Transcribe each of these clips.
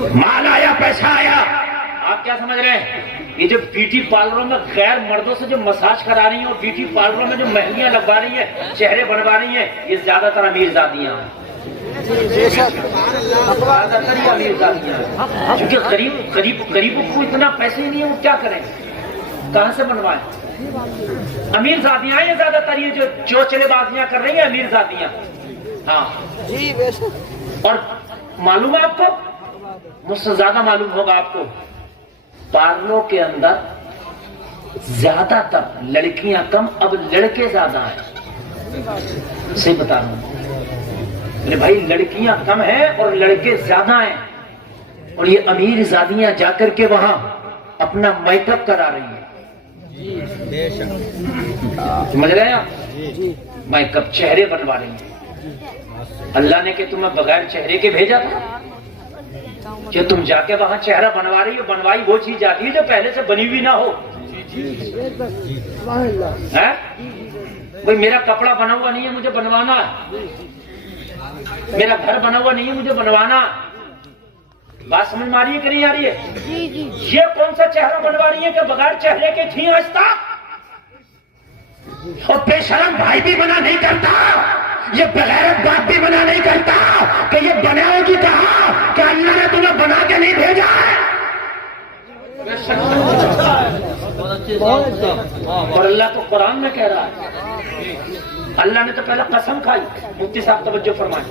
مال آیا پیسہ آیا. آپ کیا سمجھ رہے ہیں؟ یہ جو بیوٹی پارلروں میں غیر مردوں سے جو مساج کرا رہی ہیں اور بیوٹی پارلروں میں جو مہنگیاں لگوا رہی ہیں، چہرے بنوا رہی ہیں، یہ زیادہ تر امیر زادیاں ہیں. زیادہ تر یہ امیر زادیاں ہیں، کیونکہ غریبوں کو اتنا پیسے ہی نہیں ہے، وہ کیا کریں، کہاں سے بنوائیں. امیر زادیاں ہیں زیادہ تر، یہ جو چوچلے بازیاں کر رہی ہیں امیر زادیاں. ہاں اور معلوم ہے آپ کو، مجھ سے زیادہ معلوم ہوگا آپ کو، پارلروں کے اندر زیادہ تر لڑکیاں کم، اب لڑکے زیادہ ہیں. صحیح بتا رہا ہوں میرے بھائی، لڑکیاں کم ہیں اور لڑکے زیادہ ہیں. اور یہ امیر زادیاں جا کر کے وہاں اپنا میک اپ کرا رہی ہیں. سمجھ رہے ہیں آپ؟ میک اپ، چہرے بنوا رہی ہیں. اللہ نے کہ تمہیں بغیر چہرے کے بھیجا تھا کہ تم جا کے وہاں چہرہ بنوا رہی ہو. بنوائی وہ چیز جاتی ہے جو پہلے سے بنی ہوئی نہ ہو. بھئی میرا کپڑا بنا ہوا نہیں ہے، مجھے بنوانا ہے. میرا گھر بنا ہوا نہیں ہے، مجھے بنوانا. بات سمجھ میں آ رہی ہے کہ نہیں آ رہی ہے؟ یہ کون سا چہرہ بنوا رہی ہے کہ بغیر چہرے کے تھیں آج تک؟ اور بے شرم بھائی بھی منع نہیں کرتا، یہ بغیرت باپ بھی منع نہیں کرتا کہ یہ بناؤ گی کہاں، کہ اللہ نے تمہیں بنا کے نہیں بھیجا ہے. اور اللہ تو قرآن میں کہہ رہا ہے، اللہ نے تو پہلے قسم کھائی. مفتی صاحب توجہ فرمائیں.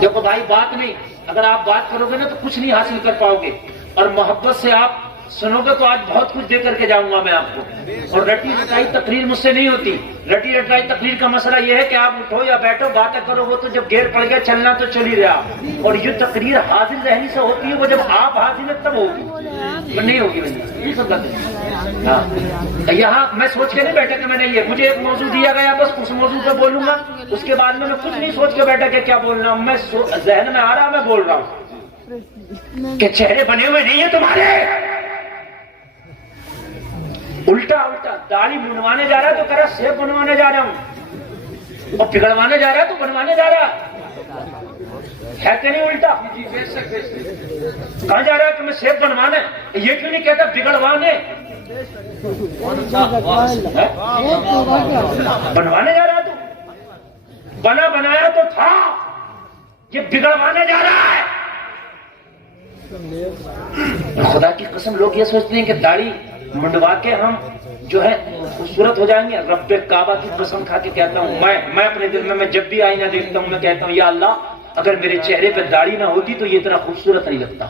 دیکھو بھائی، بات نہیں، اگر آپ بات کرو گے نا تو کچھ نہیں حاصل کر پاؤ گے، اور محبت سے آپ سنو گے تو آج بہت کچھ دے کر کے جاؤں گا میں آپ کو. اور رٹی رٹائی تقریر مجھ سے نہیں ہوتی. رٹی رٹائی تقریر کا مسئلہ یہ ہے کہ آپ اٹھو یا بیٹھو باتیں کرو، وہ تو جب گیر پڑ گیا چلنا تو چل ہی رہا. اور یہ تقریر حاضر رہنی سے ہوتی ہے، وہ جب آپ حاضر ہیں تب ہوگی، نہیں ہوگی. یہ سب باتیں. ہاں یہاں میں سوچ کے نہیں بیٹھا کہ میں نے یہ مجھے ایک موضوع دیا گیا، بس اس موضوع پہ بولوں گا، اس کے بعد میں کچھ نہیں سوچ کے بیٹھا کہ کیا بولنا. میں ذہن میں آ رہا میں بول رہا ہوں کہ چہرے بنے ہوئے نہیں ہیں تمہارے. الٹا داڑھی بنوانے جا رہا ہے تو کہہ رہا سیب بنوانے جا رہا ہوں، اور بگڑوانے جا رہا ہے تو بنوانے جا رہا ہے کہ نہیں؟ الٹا کہاں جا رہا ہے کہ میں سیب بنوانے، یہ کیوں نہیں کہتا بگڑوانے؟ بنوانے جا رہا ہے تو بنا بنایا تو تھا، یہ بگڑوانے جا رہا ہے. خدا کی قسم لوگ یہ سوچتے ہیں کہ داڑھی منڈوا کے ہم جو ہے خوبصورت ہو جائیں گے. رب کعبہ کی قسم کھا کے کہتا ہوں، میں اپنے دل میں جب بھی آئینہ دیکھتا ہوں میں کہتا ہوں یا اللہ اگر میرے چہرے پہ داڑھی نہ ہوتی تو یہ اتنا خوبصورت نہیں لگتا.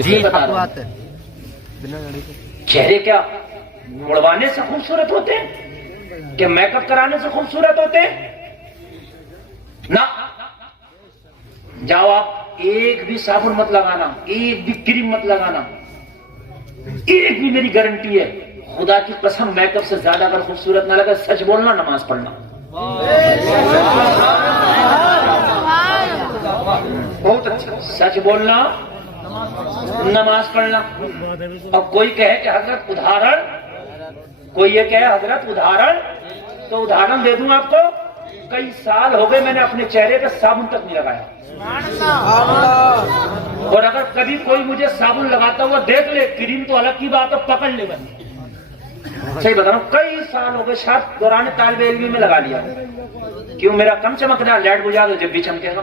جی بتا رہا ہوں، چہرے کیا مڑوانے سے خوبصورت ہوتے ہیں کہ میک اپ کرانے سے خوبصورت ہوتے ہیں؟ نہ. جاؤ آپ ایک بھی صابن مت لگانا، ایک بھی کریم مت لگانا، ایک بھی میری گارنٹی ہے خدا کی قسم میک اپ سے زیادہ اگر خوبصورت نہ لگا. سچ بولنا، نماز پڑھنا. بہت اچھا. سچ بولنا، نماز پڑھنا. اور کوئی کہے کہ حضرت ادھارن، کوئی یہ کہے حضرت ادھارن، تو ادھارن دے دوں آپ کو. کئی سال ہو گئے میں نے اپنے چہرے پہ صابن تک نہیں لگایا. اور اگر کبھی کوئی مجھے صابن لگاتا ہوا دیکھ لے، کریم تو الگ کی بات ہے، پکڑ لے. میں صحیح بتا رہا ہوں، کئی سال ہو گئے، شاید دوران طالب علمی میں لگا لیا. کیوں؟ میرا کم چمکنا، لائٹ بجھا دو جب بھی چمکے گا.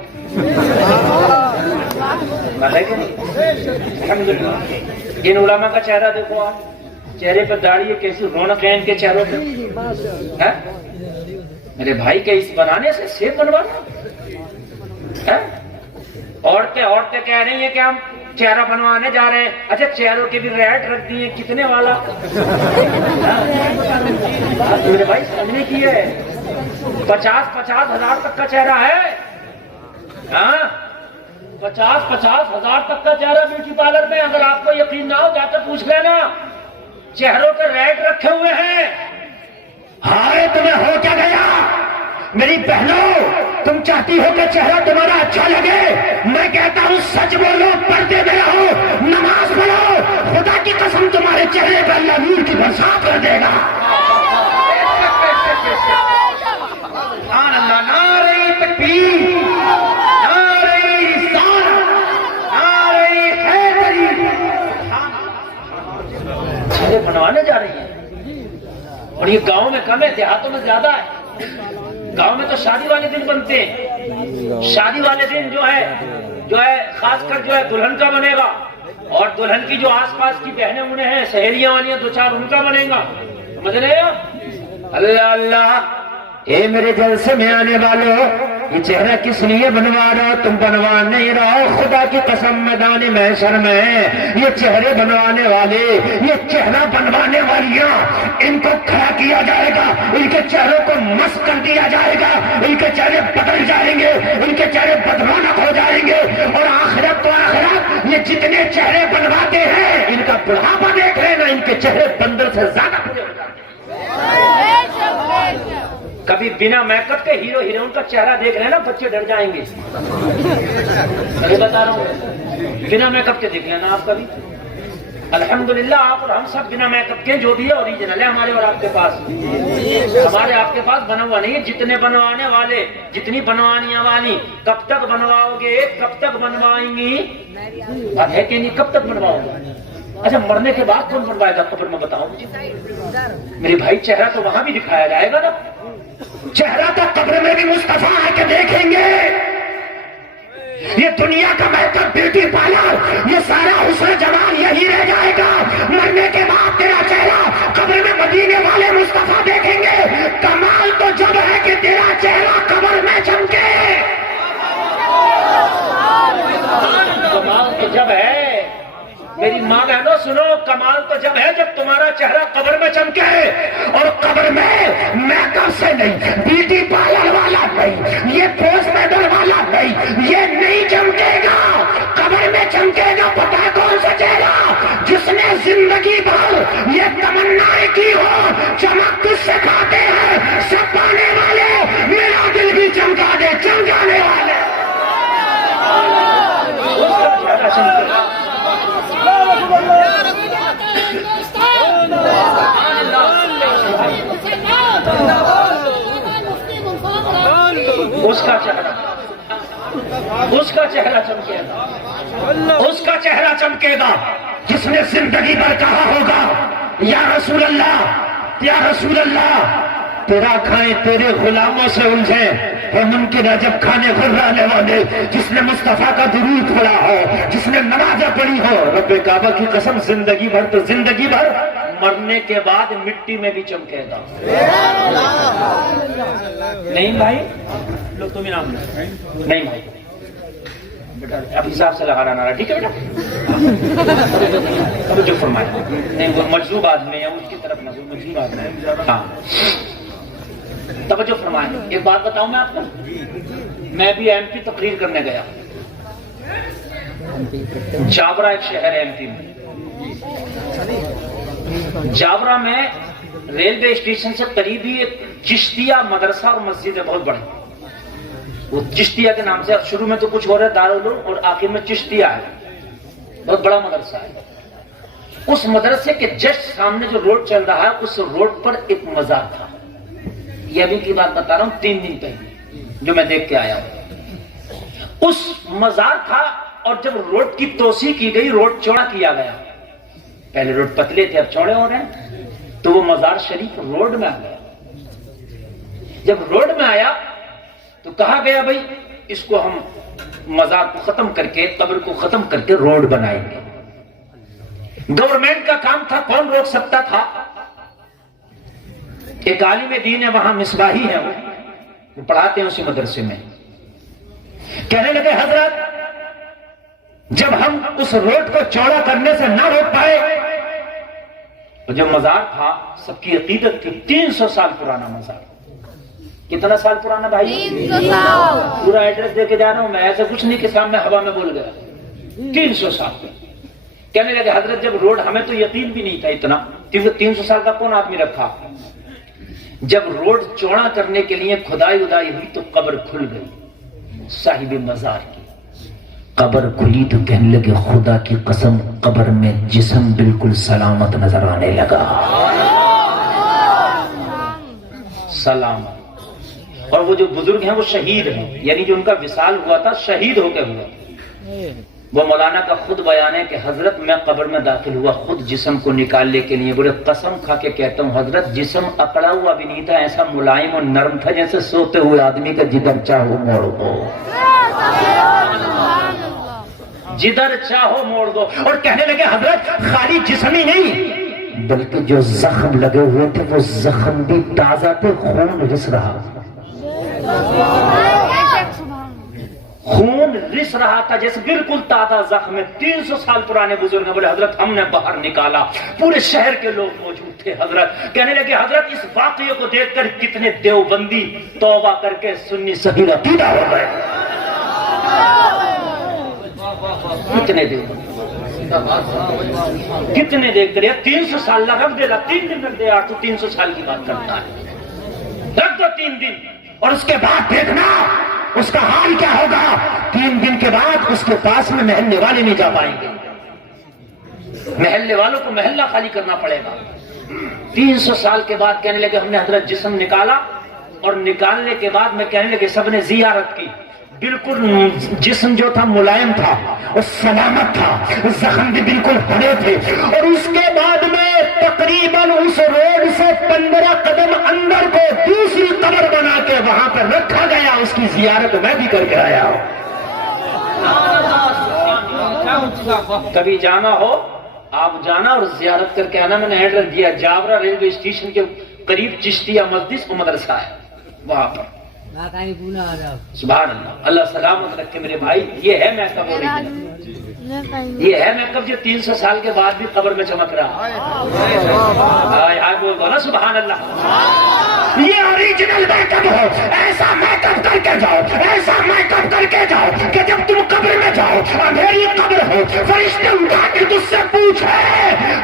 ہے کہ نہیں؟ الحمدللہ. ان علماء کا چہرہ دیکھو آپ، چہرے پہ داڑھی ہے، کیسی رونق ہے ان کے چہروں پہ. میرے بھائی کے اس بنانے سے سیب بنوانا. عورتیں کہہ رہی ہیں کہ ہم چہرہ بنوانے جا رہے ہیں. اچھا چہروں کے بھی ریٹ رکھ دی ہیں، کتنے والا؟ میرے بھائی سمجھنے کی ہے، 50 ہزار تک کا چہرہ ہے. ہاں 50 ہزار تک کا چہرہ بیوٹی پارلر میں. اگر آپ کو یقین نہ ہو جا کر پوچھ لینا، چہروں کے ریٹ رکھے ہوئے ہیں. ہائے تمہیں ہو کیا گیا میری بہنوں؟ تم چاہتی ہو کہ چہرہ تمہارا اچھا لگے، میں کہتا ہوں سچ بولو، پردے میں رہو، نماز پڑھو، خدا کی قسم تمہارے چہرے پر اللہ نور کی برسات کر دے گا. سبحان اللہ. نعرہ تکبیر، نعرہ رسالت. یہ گاؤں میں کم ہے، دیہاتوں میں زیادہ ہے۔ گاؤں میں تو شادی والے دن بنتے ہیں، شادی والے دن جو ہے خاص کر جو ہے دلہن کا بنے گا، اور دلہن کی جو آس پاس کی بہنیں انہیں ہیں سہیلیاں والی دو چار ان کا بنے گا، سمجھ رہے ہو؟ اللہ اللہ، اے میرے جلسے میں آنے والوں، یہ چہرہ کس لیے بنوا رہا؟ تم بنوا نہیں رہا، خدا کی قسم میدان محشر میں یہ چہرے بنوانے والے، یہ چہرہ بنوانے والیاں، ان کو کھڑا کیا جائے گا، ان کے چہروں کو مس کر دیا جائے گا، ان کے چہرے بدل جائیں گے، ان کے چہرے بدرونق ہو جائیں گے، اور آخرت تو آخرت یہ جتنے چہرے بنواتے ہیں ان کا بڑھاپا دیکھ رہے نا، ان کے چہرے بندر سے زیادہ بڑے ہو جاتے ہیں۔ کبھی بنا میک اپ کے ہیرو ہیروئن کا چہرہ دیکھ رہے ہیں نا، بچے ڈر جائیں گے، میں بتا رہا ہوں، بنا میک اپ کے دیکھ لینا آپ کبھی۔ الحمدللہ آپ اور ہم سب بنا میک اپ کے جو بھی ہے اوریجنل ہے ہمارے اور آپ کے پاس، ہمارے آپ کے پاس بنا ہوا نہیں ہے۔ جتنے بنوانے والے، جتنی بنوانیاں والی، کب تک بنواؤ گے، کب تک بنوائیں گی؟ بات ہے کہ نہیں، کب تک بنواؤ گے؟ اچھا مرنے کے بعد کون بنوائے گا قبر میں؟ بتاؤ مجھے میرے بھائی، چہرہ تو وہاں بھی دکھایا جائے گا نا، چہرہ تو قبر میں بھی مصطفیٰ آ کے دیکھیں گے۔ یہ دنیا کا بہتر بیوٹی پارلر، یہ سارا حسن جمال یہی رہ جائے گا، مرنے کے بعد تیرا چہرہ قبر میں مدینے والے مصطفیٰ دیکھیں گے۔ کمال تو جب ہے کہ تیرا چہرہ قبر میں چمکے، کمال تو جب ہے، میری ماں بہنوں سنو، کمال تو جب ہے جب تمہارا چہرہ قبر میں چمکے، اور قبر میں میک اپ سے نہیں، بیوٹی پارلر والا نہیں، یہ پوسٹ میڈل والا نہیں، یہ نہیں چمکے گا۔ قبر میں چمکے گا پتہ ہے کون سا چہرہ؟ جس نے زندگی بھر یہ تمنائیں کی ہو، چمک کس سے کھاتے ہیں؟ سب پانے والے، میرا دل بھی چمکا دے، چمکانے والے، اس کا چہرہ چمکے گا۔ اس کا چہرہ چمکے گا، اس کا چہرہ چمکے گا جس نے زندگی بھر کہا ہوگا یا رسول اللہ، یا رسول اللہ، تیرا کھائیں تیرے غلاموں سے الجھیں، ہے ممکن ہے جب کھانے خرانے والے، جس نے مصطفیٰ کا درود پڑھا ہو، جس نے نمازیں پڑھی ہو، رب کعبہ کی قسم زندگی بھر تو زندگی بھر، مرنے کے بعد مٹی میں بھی چمکے گا۔ نہیں بھائی لوگ تم انعام نہیں بھائی، بیٹا اب حساب سے لگانا رہا، ٹھیک ہے بیٹا، جو فرمائے نہیں وہ مجذوب آدمی ہے، اس کی طرف نہ مجذوب آدمی ہے، ہاں توجہ فرمائیں۔ ایک بات بتاؤں میں آپ کو، میں بھی ایم پی تقریر کرنے گیا، جاورا ایک شہر ہے ایم پی میں، جاورا میں ریلوے اسٹیشن سے قریبی ایک چشتیہ مدرسہ اور مسجد ہے بہت بڑی، وہ چشتیہ کے نام سے شروع میں تو کچھ ہو رہا ہے دارالعلوم اور آخر میں چشتیہ ہے، بہت بڑا مدرسہ ہے۔ اس مدرسے کے جسٹ سامنے جو روڈ چل رہا ہے اس روڈ پر ایک مزار تھا، یہ ابھی کی بات بتا رہا ہوں 3 دن پہلے جو میں دیکھ کے آیا ہوں۔ اس مزار تھا، اور جب روڈ کی توسیع کی گئی، روڈ چوڑا کیا گیا، پہلے روڈ پتلے تھے اب چوڑے ہو رہے ہیں، تو وہ مزار شریف روڈ میں آ گیا۔ جب روڈ میں آیا تو کہا گیا بھائی اس کو ہم مزار کو ختم کر کے، قبر کو ختم کر کے روڈ بنائیں گے۔ گورنمنٹ کا کام تھا، کون روک سکتا تھا؟ ایک عالم دین ہے وہاں، مصباحی ہے، وہ پڑھاتے ہیں اسی مدرسے میں، کہنے لگے حضرت جب ہم اس روڈ کو چوڑا کرنے سے نہ روک پائے، تو جو مزار تھا سب کی عقیدت تھی 300 سال پرانا مزار۔ کتنا سال پرانا بھائی؟ 300 سال۔ پورا ایڈریس دے کے جا رہا ہوں میں، ایسا کچھ نہیں کہ سامنے ہوا میں بول گیا، 300 سال۔ کہنے لگے حضرت جب روڈ، ہمیں تو یقین بھی نہیں تھا اتنا، 300 سال کا کون آدمی رکھا، جب روڈ چوڑا کرنے کے لیے کھدائی ادائی ہوئی تو قبر کھل گئی، صاحب مزار کی قبر کھلی تو کہنے لگے خدا کی قسم قبر میں جسم بالکل سلامت نظر آنے لگا، سلامت۔ اور وہ جو بزرگ ہیں وہ شہید ہیں، یعنی جو ان کا وصال ہوا تھا شہید ہو کے ہوا، وہ مولانا کا خود بیان ہے کہ حضرت میں قبر میں داخل ہوا خود جسم کو نکالنے کے لیے، بولے قسم کھا کے کہتا ہوں حضرت جسم اکڑا ہوا بھی نہیں تھا، ایسا ملائم اور نرم تھا جیسے سوتے ہوئے آدمی کا جدھر چاہو موڑ دو، جدھر چاہو موڑ دو۔ اور کہنے لگے حضرت خالی جسم ہی نہیں بلکہ جو زخم لگے ہوئے تھے وہ زخم بھی تازہ تھے، خون رس رہا، خون رس رہا تھا جیسے بالکل تازہ زخم ہے۔ 300 سال پرانے بزرگ بولے حضرت ہم نے باہر نکالا، پورے شہر کے لوگ موجود تھے۔ حضرت کہنے لگے حضرت اس واقعے کو دیکھ کر کتنے دیوبندی توبہ کر کے سنی صحیح عقیدہ ہو گئے، کتنے دیوبندی، کتنے دیکھ رہے 300 سال رکھ دے گا، 3 دن رکھ دے گا تو 300 سال کی بات کرتا ہے، رکھ دو 3 دن اور اس کے بعد دیکھنا اس کا حال کیا ہوگا۔ 3 دن کے بعد اس کے پاس میں محلے والے نہیں جا پائیں گے، محلے والوں کو محلہ خالی کرنا پڑے گا۔ 300 سال کے بعد کہنے لگے ہم نے حضرت جسم نکالا، اور نکالنے کے بعد میں کہنے لگے سب نے زیارت کی، بالکل جسم جو تھا ملائم تھا اور سلامت تھا، زخم بھی بالکل بھرے تھے۔ اور اس کے بعد میں تقریباً اس روڈ سے 15 قدم اندر کو دوسری قبر بنا کے وہاں پر رکھا گیا، اس کی زیارت میں بھی کر کے آیا ہوں۔ کبھی جانا ہو آپ جانا اور زیارت کر کے آنا۔ میں نے ایڈریس دیا، جاورا ریلوے اسٹیشن کے قریب چشتیہ مسجد و مدرسہ ہے، وہاں پر۔ سبحان اللہ، اللہ سلامت رکھے میرے بھائی۔ یہ ہے میک اپ اوریجنل، یہ ہے میک اپ جو 300 سال کے بعد بھی قبر میں چمک رہا ہے۔ بول دو نا سبحان اللہ، یہ اوریجنل میک اپ ہو۔ ایسا میک اپ کر کے جاؤ، ایسا میک اپ کر کے جاؤ کہ جب تم قبر میں جاؤ، اندھیری قبر ہو، فرشتے اٹھا کے تجھ سے پوچھے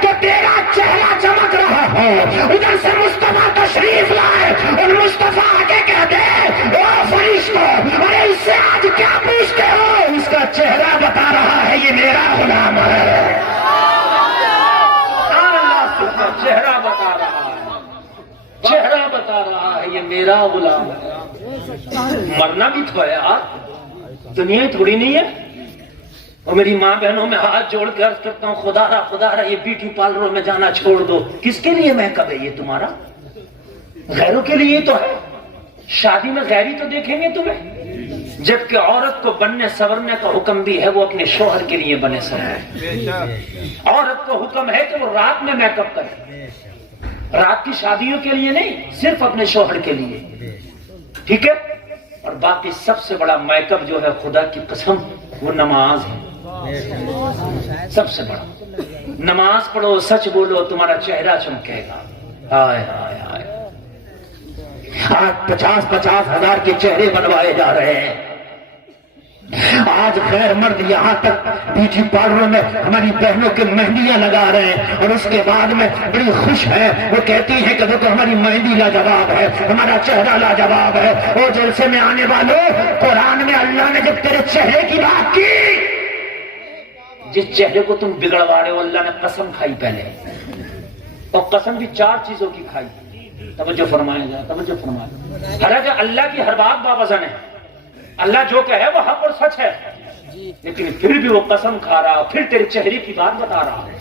تو تیرا چہرہ چمک رہا ہو، ادھر سے مصطفیٰ تشریف لائے اور مصطفیٰ آگے کہہ دے او فرشتو، ارے اس سے آج کیا پوچھتے ہو؟ اس کا چہرہ بتا رہا ہے یہ میرا غلام ہے۔ چہرہ بتا رہا ہے، چہرہ بتا رہا ہے یہ میرا غلام ہے۔ مرنا بھی تو ہے یار، دنیا تھوڑی نہیں ہے۔ اور میری ماں بہنوں میں ہاتھ جوڑ کے عرض کرتا ہوں خدا رہا یہ بیوٹی پارلروں میں جانا چھوڑ دو۔ کس کے لیے میک اپ ہے یہ تمہارا؟ غیروں کے لیے تو ہے۔ شادی میں غیری تو دیکھیں گے تمہیں، جبکہ عورت کو بننے سورنے کا حکم بھی ہے، وہ اپنے شوہر کے لیے بنے سورے۔ عورت کو حکم ہے کہ وہ رات میں میک اپ کرے، رات کی شادیوں کے لیے نہیں، صرف اپنے شوہر کے لیے، ٹھیک ہے۔ اور باقی سب سے بڑا میک اپ جو ہے خدا کی قسم وہ نماز ہے، سب سے بڑا۔ نماز پڑھو، سچ بولو، تمہارا چہرہ چمکے گا۔ ہائے ہائے ہائے، آج 50-50 ہزار کے چہرے بنوائے جا رہے ہیں۔ آج غیر مرد یہاں تک بیوٹی پارلر میں ہماری بہنوں کے مہندیاں لگا رہے ہیں، اور اس کے بعد میں بڑی خوش ہے، وہ کہتی ہیں کہ دیکھو ہماری مہندی لاجواب ہے، ہمارا چہرہ لاجواب ہے۔ اور جلسے میں آنے والوں، قرآن میں اللہ نے جب تیرے چہرے کی بات کی، جس چہرے کو تم بگڑوا رہے ہو، اللہ نے قسم کھائی پہلے، اور قسم بھی 4 چیزوں کی کھائی۔ توجہ فرمائیں گا، توجہ فرمائیں۔ حالانکہ اللہ کی ہر بات باوزن ہے، اللہ جو کہے وہ حق اور سچ ہے، لیکن پھر بھی وہ قسم کھا رہا، پھر تیرے چہرے کی بات بتا رہا ہے۔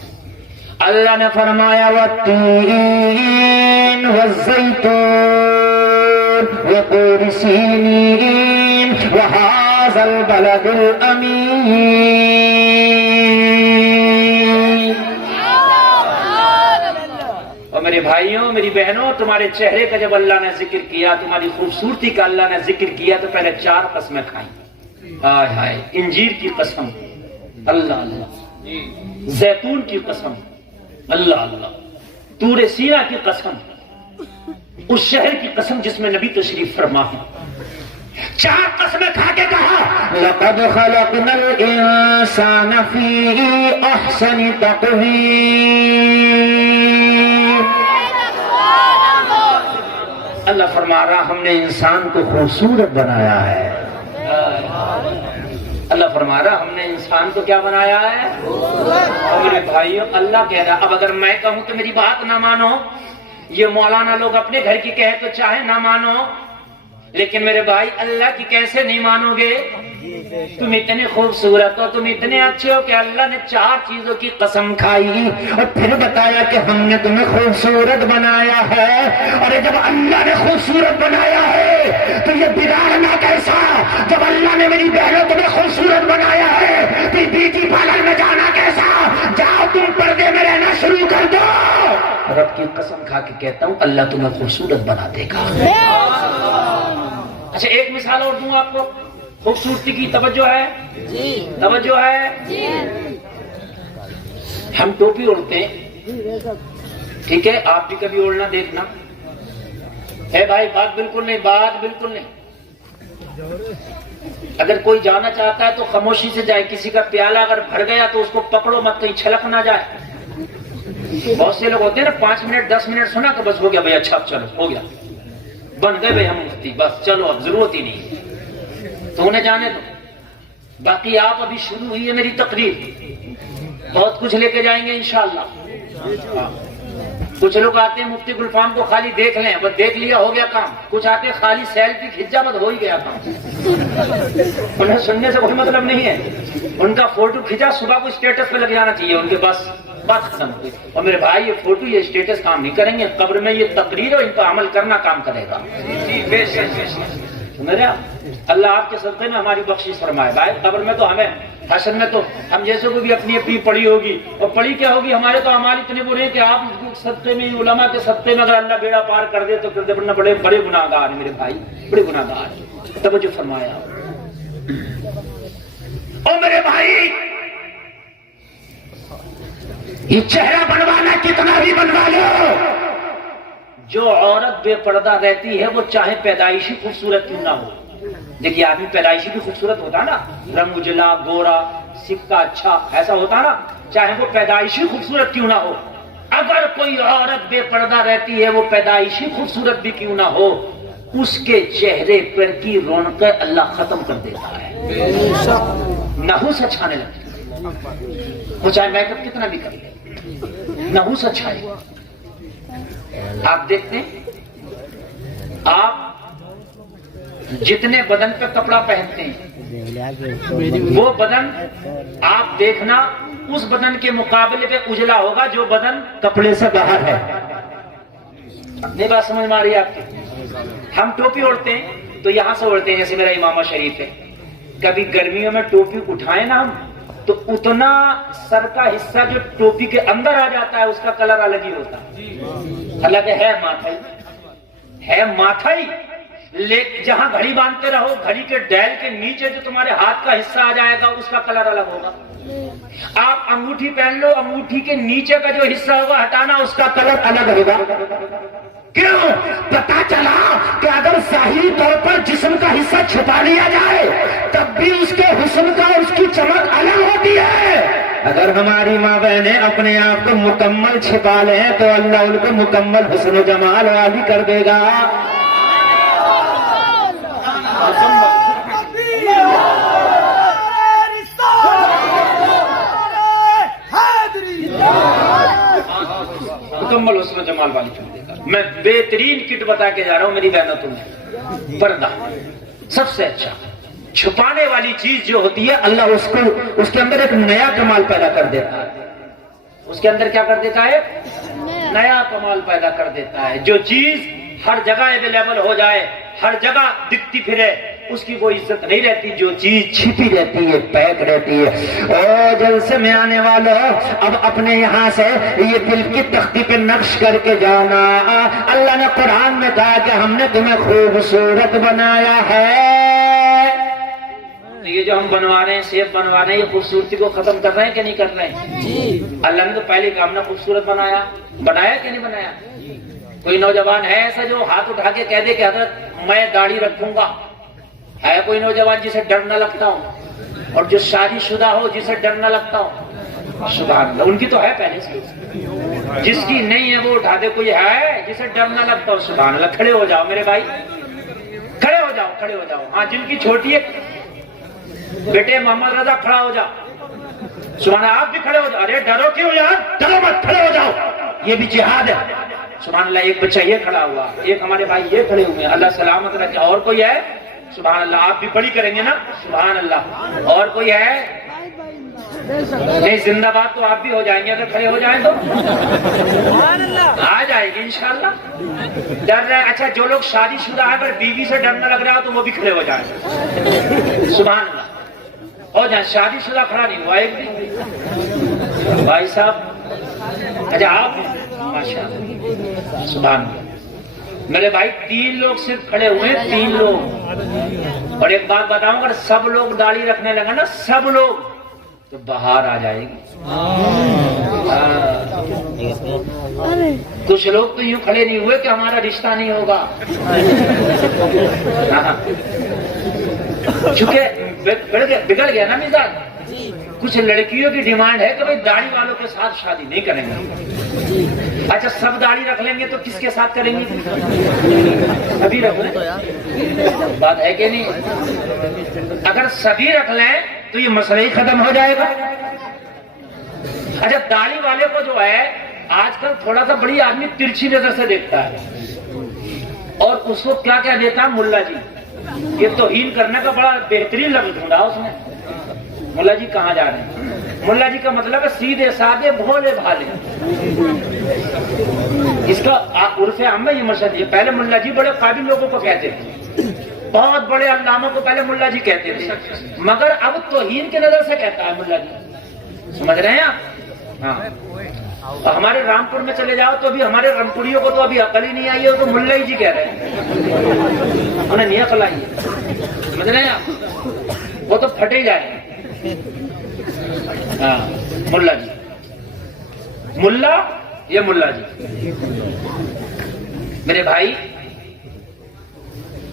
اللہ نے فرمایا والتین والزیتون وطور سینین وہذا البلد الامین۔ اور میرے بھائیوں، میری بہنوں، تمہارے چہرے کا جب اللہ نے ذکر کیا، تمہاری خوبصورتی کا اللہ نے ذکر کیا، تو پہلے 4 قسمیں کھائیں۔ ہائے ہائے، انجیر کی قسم، اللہ اللہ، زیتون کی قسم، اللہ اللہ، طور سینا کی قسم، اس شہر کی قسم جس میں نبی تشریف فرما ہے۔ 4 قسمیں کھا کے کہا لقد خلقنا الانسان فی احسن تقویم۔ اللہ فرما رہا ہم نے انسان کو خوبصورت بنایا ہے۔ اللہ فرما رہا ہم نے انسان کو کیا بنایا ہے؟ اور میرے بھائیوں، اللہ کہہ رہا اب اگر میں کہوں کہ میری بات نہ مانو، یہ مولانا لوگ اپنے گھر کی کہے تو چاہے نہ مانو، لیکن میرے بھائی اللہ کی کیسے نہیں مانو گے؟ تم اتنے خوبصورت ہو، تم اتنے اچھے ہو کہ اللہ نے 4 چیزوں کی قسم کھائی اور پھر بتایا کہ ہم نے تمہیں خوبصورت بنایا ہے۔ اور جب اللہ نے خوبصورت بنایا ہے تو یہ بگاڑنا کیسا؟ جب اللہ نے میری بہنوں تمہیں خوبصورت بنایا ہے تو بیوٹی پارلر میں جانا کیسا؟ جاؤ تم پردے میں رہنا شروع کر دو۔ رب کی قسم کھا کے کہتا ہوں اللہ تمہیں خوبصورت بنا دے گا۔ اچھا ایک مثال اور دوں آپ کو خوبصورتی کی، توجہ ہے جی، توجہ ہے جی۔ ہم ٹوپی اوڑھتے ہیں، ٹھیک ہے، آپ بھی کبھی اوڑھنا دیکھنا ہے بھائی، بات بالکل نہیں، بات بالکل نہیں۔ اگر کوئی جانا چاہتا ہے تو خاموشی سے جائے، کسی کا پیالہ اگر بھر گیا تو اس کو پکڑو مت، کہیں چھلک نہ جائے۔ بہت سے لوگ ہوتے ہیں نا 5 منٹ 10 منٹ سنا کہ بس ہو گیا بھائی، اچھا چلو ہو گیا، بن گئے بھائی ہم مفتی، بس چلو اب ضرورت ہی نہیں، تو انہیں جانے دو۔ باقی آپ ابھی شروع ہوئی ہے میری تقریر، بہت کچھ لے کے جائیں گے انشاءاللہ۔ کچھ لوگ آتے ہیں مفتی گلفام کو خالی دیکھ لیں، بس دیکھ لیا ہو گیا کام، کچھ آتے ہیں خالی سیلفی کھینچا بس ہو ہی گیا کام، انہیں سننے سے کوئی مطلب نہیں ہے، ان کا فوٹو کھینچا صبح کو اسٹیٹس پہ لگ جانا چاہیے ان کے، بس بات ختم ہوئی۔ اور میرے بھائی یہ فوٹو یہ اسٹیٹس کام نہیں کریں گے، قبر میں یہ تقریر اور ان کا عمل کرنا کام کرے گا۔ میرے اللہ آپ کے صدقے میں ہماری بخشش فرمائے۔ بھائی قبر میں تو ہمیں، حشر میں تو ہم جیسے کو بھی اپنی اپنی پڑی ہوگی، اور پڑی کیا ہوگی، ہمارے تو اعمال اتنے برے ہیں کہ آپ اس صدقے میں، علماء کے صدقے میں اگر اللہ بیڑا پار کر دے تو کر دے، ورنہ بڑے بڑے گناہگار ہیں میرے بھائی، بڑے گناہگار۔ توجہ فرمایا۔ اور میرے بھائی یہ چہرہ بنوانا کتنا بھی بنوا لو، جو عورت بے پردہ رہتی ہے وہ چاہے پیدائشی خوبصورت کیوں نہ ہو، دیکھیے آدمی پیدائشی بھی خوبصورت ہوتا نا، رنگ اجلا گورا سکہ اچھا ایسا ہوتا نا، چاہے وہ پیدائشی خوبصورت کیوں نہ ہو، اگر کوئی عورت بے پردہ رہتی ہے وہ پیدائشی خوبصورت بھی کیوں نہ ہو، اس کے چہرے پر کی رونقیں اللہ ختم کر دیتا ہے، نحوس اچھانے لگتی، وہ چاہے میک اپ کتنا بھی کر لے، نحوس اچھائے۔ آپ دیکھتے ہیں آپ جتنے بدن پہ کپڑا پہنتے ہیں وہ بدن آپ دیکھنا اس بدن کے مقابلے پہ اجلا ہوگا جو بدن کپڑے سے باہر ہے۔ نہیں بات سمجھ میں آ رہی ہے آپ کی؟ ہم ٹوپی اوڑھتے ہیں تو یہاں سے اوڑھتے ہیں، جیسے میرا امامہ شریف ہے، کبھی گرمیوں میں ٹوپی اٹھائیں نا ہم تو اتنا سر کا حصہ جو ٹوپی کے اندر آ جاتا ہے اس کا کلر الگ ہی ہوتا ہے، حالانکہ ہے ماتھائی، ہے ماتھائی، لیکن جہاں گھڑی باندھتے رہو گھڑی کے ڈیل کے نیچے جو تمہارے ہاتھ کا حصہ آ جائے گا اس کا کلر الگ ہوگا۔ آپ انگوٹھی پہن لو، انگوٹھی کے نیچے کا جو حصہ ہوگا ہٹانا اس کا کلر الگ ہوگا۔ کیوں؟ پتا چلا کہ اگر ظاہری طور پر جسم کا حصہ چھپا لیا جائے تب بھی اس کے حسن کا اور اس کی چمک الگ ہوتی ہے۔ اگر ہماری ماں بہنیں اپنے آپ کو مکمل چھپا لیں تو اللہ ان کو مکمل حسن و جمال والی کر دے گا۔ مکمل حسن و جمال والی کر دے گا۔ میں بہترین کٹ بتا کے جا رہا ہوں میری بہنوں تمہیں، پردہ سب سے اچھا، چھپانے والی چیز جو ہوتی ہے اللہ اس کے اندر ایک نیا کمال پیدا کر دیتا ہے، اس کے اندر کیا کر دیتا ہے؟ نیا کمال پیدا کر دیتا ہے۔ جو چیز ہر جگہ اویلیبل ہو جائے، ہر جگہ دکھتی پھرے، اس کی کوئی عزت نہیں رہتی، جو چیز چھپی رہتی ہے پیک رہتی ہے۔ اور جلسے میں آنے والوں اب اپنے یہاں سے یہ دل کی تختی پہ نقش کر کے جانا، اللہ نے قرآن میں کہا کہ ہم نے تمہیں خوبصورت بنایا ہے۔ یہ جو ہم بنوا رہے ہیں، سیب بنوا رہے ہیں، یہ خوبصورتی کو ختم کر رہے ہیں کہ نہیں کر رہے ہیں؟ جی اللہ نے تو پہلے کام نے خوبصورت بنایا کہ نہیں بنایا؟ کوئی نوجوان ہے ایسا جو ہاتھ اٹھا کے کہہ دے کہ حضرت میں داڑھی رکھوں گا؟ ہے کوئی نوجوان جسے ڈر نہ لگتا ہو، اور جو شادی شدہ ہو جسے ڈر نہ لگتا ہو؟ سبحان اللہ، ان کی تو ہے پہلے سے، جس کی نہیں ہے وہ اٹھا دے۔ کوئی ہے جسے ڈر نہ لگتا ہو؟ سبحان اللہ، کھڑے ہو جاؤ میرے بھائی، کھڑے ہو جاؤ، کھڑے ہو جاؤ۔ ہاں جن کی چھوٹی ہے بیٹے محمد رضا کھڑا ہو جاؤ، سبحان اللہ، آپ بھی کھڑے ہو جاؤ۔ ارے ڈرو کیوں یار، ڈرو مت، کھڑے ہو جاؤ، یہ بھی جہاد ہے۔ سبحان اللہ، ایک بچہ یہ کھڑا ہوا، ایک ہمارے بھائی یہ کھڑے ہوئے ہیں، اللہ سلامت رکھے۔ اور کوئی ہے؟ سبحان اللہ. آپ بھی بڑی کریں گے نا؟ سبحان اللہ. اور کوئی ہے؟ نہیں، زندہ باد تو آپ بھی ہو جائیں گے اگر کھڑے ہو جائیں تو. آ جائے گی انشاءاللہ. ڈر رہا ہے؟ اچھا، جو لوگ شادی شدہ ہے اگر بیوی سے ڈر نہ لگ رہا ہو تو وہ بھی کھڑے ہو جائیں. سبحان اللہ. ہو جائیں. شادی شدہ کھڑا نہیں ہوا ایک بھی بھائی صاحب. اچھا آپ ماشاء اللہ. سبحان اللہ. میرے بھائی 3 لوگ صرف کھڑے ہوئے، 3 لوگ. اور ایک بات بتاؤں، اگر سب لوگ داڑھی رکھنے لگا نا، سب لوگ، تو بہار آ جائے گی. کچھ لوگ تو یوں کھڑے نہیں ہوئے کہ ہمارا رشتہ نہیں ہوگا. چونکہ بگڑ گیا نا مزاج. کچھ لڑکیوں کی ڈیمانڈ ہے کہ بھائی داڑھی والوں کے ساتھ شادی نہیں کریں گے. اچھا، سب داڑھی رکھ لیں گے تو کس کے ساتھ کریں گے؟ سبھی رکھ لیں. بات ہے کہ نہیں؟ اگر سبھی رکھ لیں تو یہ مسئلہ ہی ختم ہو جائے گا. اچھا، داڑھی والے کو جو ہے آج کل تھوڑا سا بڑی آدمی ترچھی نظر سے دیکھتا ہے اور اس کو کیا کیا دیتا ہے؟ ملا جی. یہ توہین کرنے کا بڑا بہترین لفظ ڈھونڈا اس نے. ملا جی کہاں جا رہے ہیں؟ ملا جی کا مطلب ہے سیدھے سادے بھولے بھالے. اس کا عرف عام میں یہ مشہور ہے. پہلے ملا جی بڑے قابل لوگوں کو کہتے تھے، بہت بڑے علاموں کو پہلے ملا جی کہتے تھے، مگر اب توہین کی نظر سے کہتا ہے ملا جی. سمجھ رہے ہیں آپ؟ ہاں. ہمارے رامپور میں چلے جاؤ تو ابھی ہمارے رامپوریوں کو تو ابھی عقل ہی نہیں آئی ہے، تو ملا ہی جی کہہ رہے ہیں. انہیں نہیں عقل آئی ہے. سمجھ رہے ہیں آپ؟ وہ تو پھٹے ہی جائیں. ہاں، ملا جی. ملا یہ ملا جی. میرے بھائی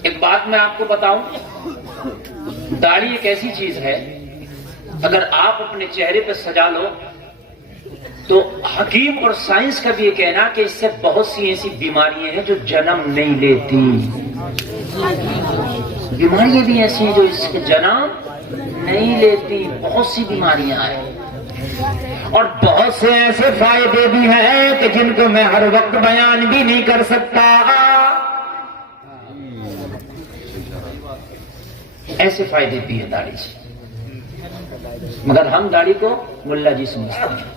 ایک بات میں آپ کو بتاؤں، داڑھی ایک ایسی چیز ہے اگر آپ اپنے چہرے پہ سجا لو تو حکیم اور سائنس کا بھی یہ کہنا کہ اس سے بہت سی ایسی بیماریاں ہیں جو جنم نہیں لیتی. بیماریاں بھی ایسی ہیں جو اس کے جنم نہیں لیتی. بہت سی بیماریاں ہیں اور بہت سے ایسے فائدے بھی ہیں کہ جن کو میں ہر وقت بیان بھی نہیں کر سکتا. ایسے فائدے بھی ہیں داڑھی سے، مگر ہم داڑھی کو ملا جی سمجھتے ہیں.